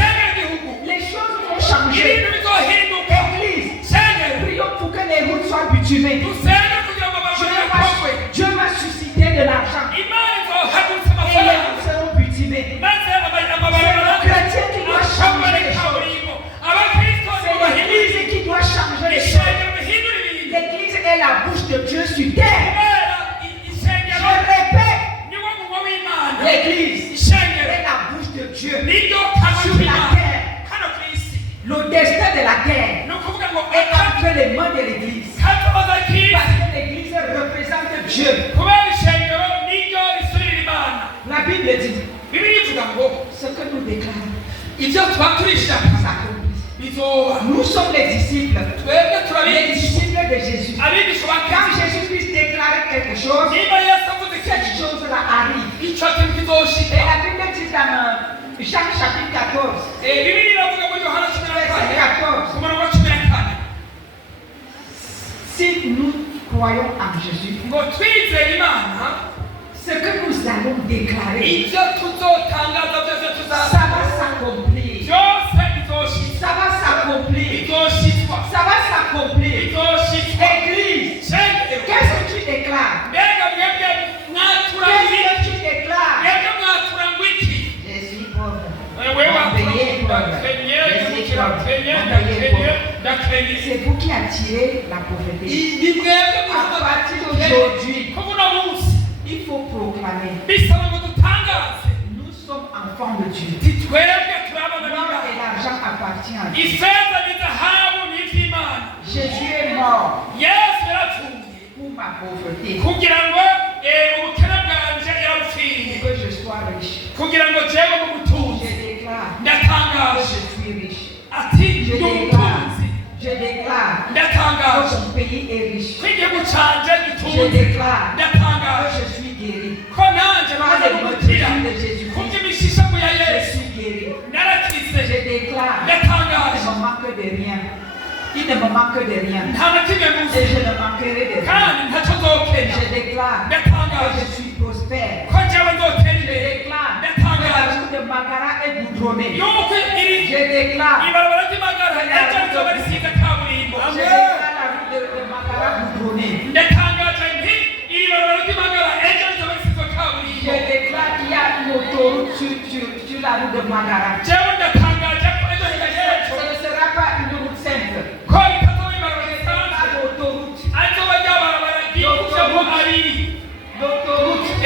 Les choses vont changer. Église, prions pour que les routes soient bitumées. Dieu va susciter de l'argent. Et les routes seront bitumées. C'est le chrétien qui doit changer les choses. C'est l'église qui doit changer les choses. L'église est la bouche de Dieu sur terre. Je répète, l'église est la bouche de Dieu sur la terre. Le destin de la terre est entre les mains de l'église. Parce que l'église représente Dieu. La Bible dit, ce que nous déclarons s'accomplit. Nous sommes les disciples de Jésus. Quand Jésus-Christ déclare quelque chose, cette chose-là arrive. Et la Bible dit dans Jean chapitre 14, verset 14, si nous croyons en Jésus, ce que nous allons déclarer, ça va s'accomplir. Ça va s'accomplir. Ça va s'accomplir. Église, qu'est-ce que tu déclares? Qu'est-ce que tu déclares? Je suis pauvre. C'est vous qui attirez la pauvreté. À partir d'aujourd'hui, il faut proclamer. Nous sommes enfants de Dieu. L'or et l'argent appartiennent à Dieu. Jésus est mort pour ma pauvreté. Pour que je sois riche. Je déclare que mon pays est riche. Je déclare que je suis guéri. Par le nom de Jésus-Christ, je suis guéri. Je déclare qu'il ne me manque de rien. Il ne me manque de rien. Et je ne manquerai de rien. Je déclare que je suis prospère. Je déclare que la route de Magara est goudronnée. Je déclare que la route de Magara goudronnée. Je déclare qu'il y a une autoroute sur la route de Magara. Ce ne sera pas une route simple. L'autoroute de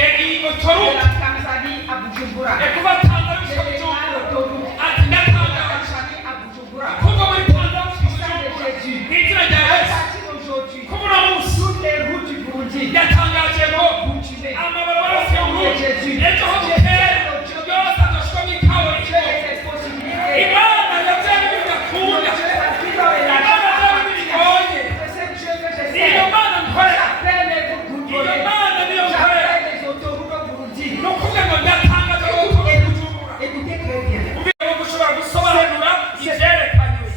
la Tanzanie à Bujumbura.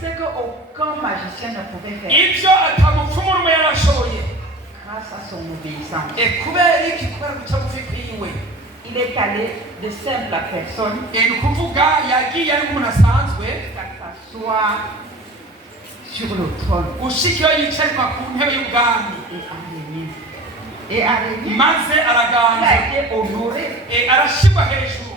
ce qu'aucun magicien ne pouvait faire ibyo atamupfumu n'umwe yarashoboye grâce à son obéissance. kubera iki kubera guca bufi kwiwe Il est allé de simple personne ni ukuvuga yagiye ari umuntu asanzwe jusqu'à s'asseoir sur le trône ushika iyo yicarirwa ku ntebe y'ubwami et à l'église. maze Il araganza a été honoré arashyirwa hejuru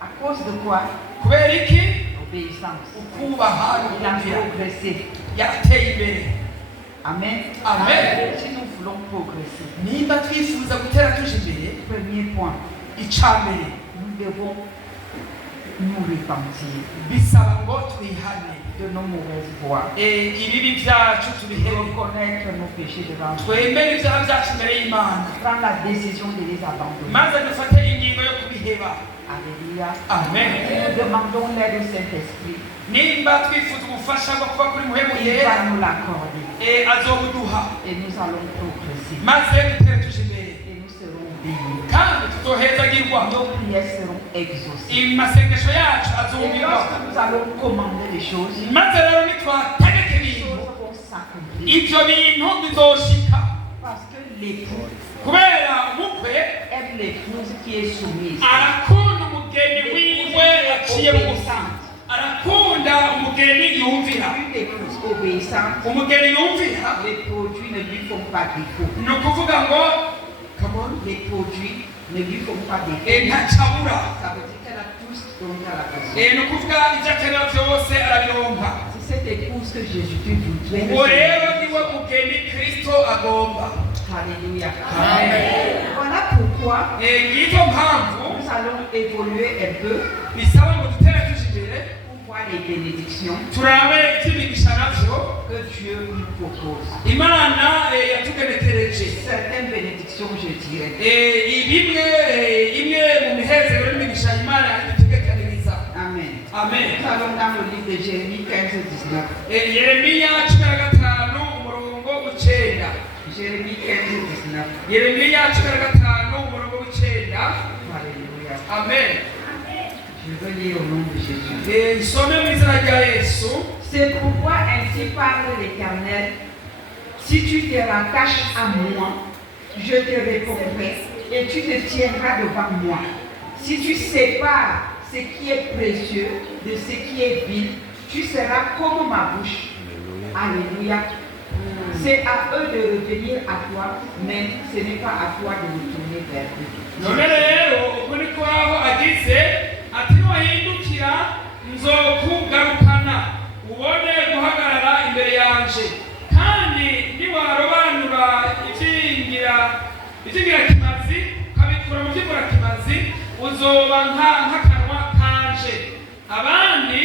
à cause de quoi? kubera iki Obéissance. ukubaha Il a n'ukumvira progressé. yarateye imbere Amen. Amen. Si nous voulons progresser, nimba twifuza gutera tuje imbere premier point, icya mbere nous devons nous repentir bisaba ngo twihane de nos mauvaises voies ibibi byacu et tubihere reconnaître nos péchés devant Dieu. twemere ibyaha byacu imbere y'imana Prendre la décision de les abandonner. maze dufate ingingo yo kubiheba Alléluia. amen Nous demandons l'aide au Saint-Esprit. nimba twifuza ubufasha bwo kuba kuri muhemu Il yera va nous l'accorder azobuduha et nous allons progresser maze dutere tuje imbere et nous serons bénis. kandi tuzohezagirwa Nos prières seront exaucées. amasengesho yacu Et azumvirwa lorsque nous allons commander les choses, maze rero nitwategeka les ibintu choses vont s'accomplir. ibyo bintu bizoshika Parce que l'époux kubera umukwe aime l'épouse qui est soumise. arakunda umugeni L'épouse wiwe aciye est bugufi obéissante. arakunda umugeni yumvira Une épouse obéissante, umugeni yumvira les produits ne lui font pas défaut. ni ukuvuga ngo Les produits ne lui font pas défaut. ntacabura Ça veut dire qu'elle a tout ce dont elle a besoin. ni ukuvuga ibyo akenera byose arabironka C'est cette épouse que Jésus-Christ voudrait. uwo rero niwe mugeni kristo agomba Alléluia. Amen. Voilà pourquoi ngicyo mpamvu nous allons évoluer un peu bisaba ngo dutere tuje imbere pour voir les bénédictions turabe iby'imigisha nabyo que Dieu nous propose. imana yatugenekereje Certaines bénédictions, je dirais. imwe mu mihezero n'imigisha imana yadutegekaniriza Amen. amen Nous allons dans le livre de Jérémie 15-19. yeremiya 15 umurongo w'icenda Jérémie 15-19. yeremiya 15 umurongo w'icenda Alléluia. amen Je veux lire au nom de Jésus. nsome mu izina rya yesu C'est pourquoi ainsi parle l'Éternel. Si tu te rattaches à moi, je te répondrai et tu te tiendras devant moi. Si tu sépares ce qui est précieux de ce qui est vil, tu seras comme ma bouche. Alléluia. C'est à eux de revenir à toi, mais ce n'est pas à toi de retourner vers eux. none rero uko niko aho agize ati niwahindukira nzokugarukana ubone guhagarara imbere yanje kandi niwarobanura iby'ingirakimazi ukabikura mu by'ingirakimazi uzoba nk'akanwa kanje abandi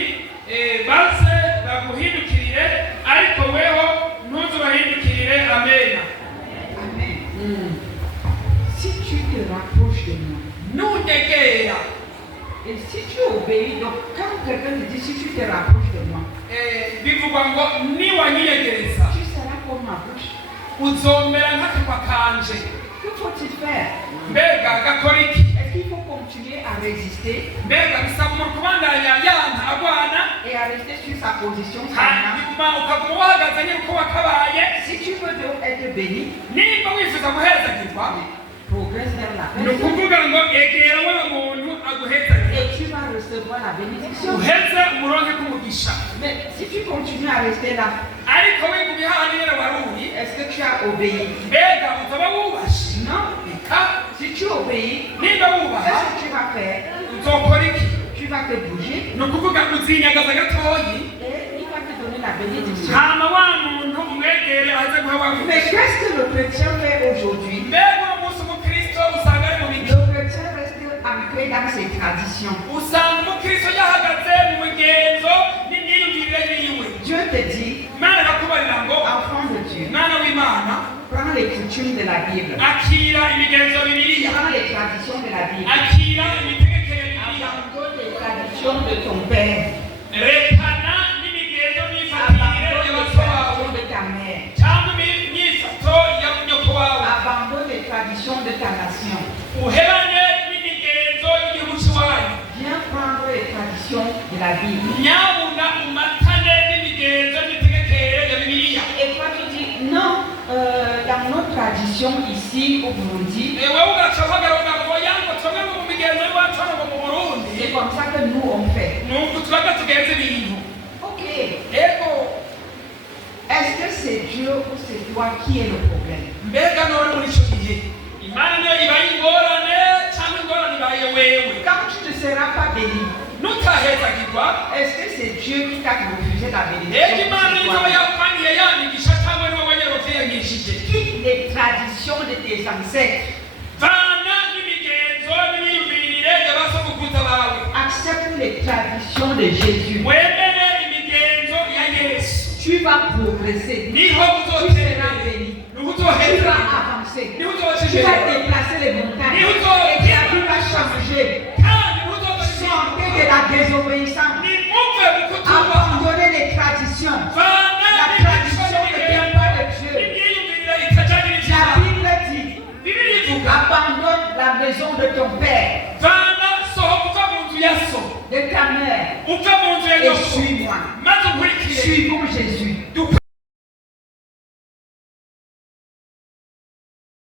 baze baguhindukirire ariko weho ntuzubahindukirire amena Amen. Si tu te rapproches de moi, nundegera et si tu obéis, donc quand quelqu'un te dit si tu te rapproches de moi, bivugwa ngo niwanyiyegereza tu seras comme ma bouche. uzomera nk'akanwa kanje Que faut-il faire? mbega gakora iki Est-ce qu'il faut continuer à résister mbega bisaba umuntu kubandanya yanta agwana et à rester sur sa position stagnante? hanyuma ukaguma wahagaze nyine uko wakabaye Si tu veux donc être béni, nimba wifuza guhezagirwa progresse vers la ni personne ukuvuga ngo egera wa muntu aguhezagire et tu vas recevoir la bénédiction. uheze umuronke k'umugisha Mais si tu continues à rester là, ariko wigumye hahandi nyine wari uri est-ce que tu as obéi? mbega uzaba wubashe Non. reka Si tu obéis, nimba wubaha qu'est-ce que tu vas faire? uzokora iki Tu vas te bouger ni ukuvuga uzinyagaza gatoyi et il va te donner la bénédiction. hama wa muntu umwegere aze guha wa Mais mugisha qu'est-ce que le chrétien fait aujourd'hui? mbega uno munsi umukristo usanga ari mu biki Le chrétien reste ancré dans ses traditions. usanga umukristo yahagaze mu migenzo n'imyiyumvire yiwe Dieu te dit, imana irakubarira ngo enfant de Dieu, mwana w'imana prends les coutumes de la Bible, akira imigenzo bibiliya prends les traditions de la Bible, akira imitegekere bibiliya abandonne les traditions de ton père, rekana n'imigenzo myifatire abandonne les y'abato bawe traditions de ta mère, cyangwa imyifato ya nyoko wawe abandonne les traditions de ta nation. uhebane n'imigenzo y'igihugu cy'iwanyu Viens prendre les traditions de la Bible. nyabuna umatane n'imigenzo tradition ici au Burundi. C'est comme ça que nous on fait. Ok. Est-ce que c'est Dieu ou c'est toi qui est le problème? Quand tu ne seras pas béni, est-ce que c'est Dieu qui t'a refusé la bénédiction? Quitte les traditions de tes ancêtres. Accepte les traditions de Jésus. Tu vas progresser. Tu seras béni. Tu vas avancer. Tu vas déplacer les montagnes. Et ta vie va changer. Sortez de la désobéissance. Abandonnez les traditions. La tradition ne vient pas de Dieu. La Bible dit, abandonne la maison de ton père.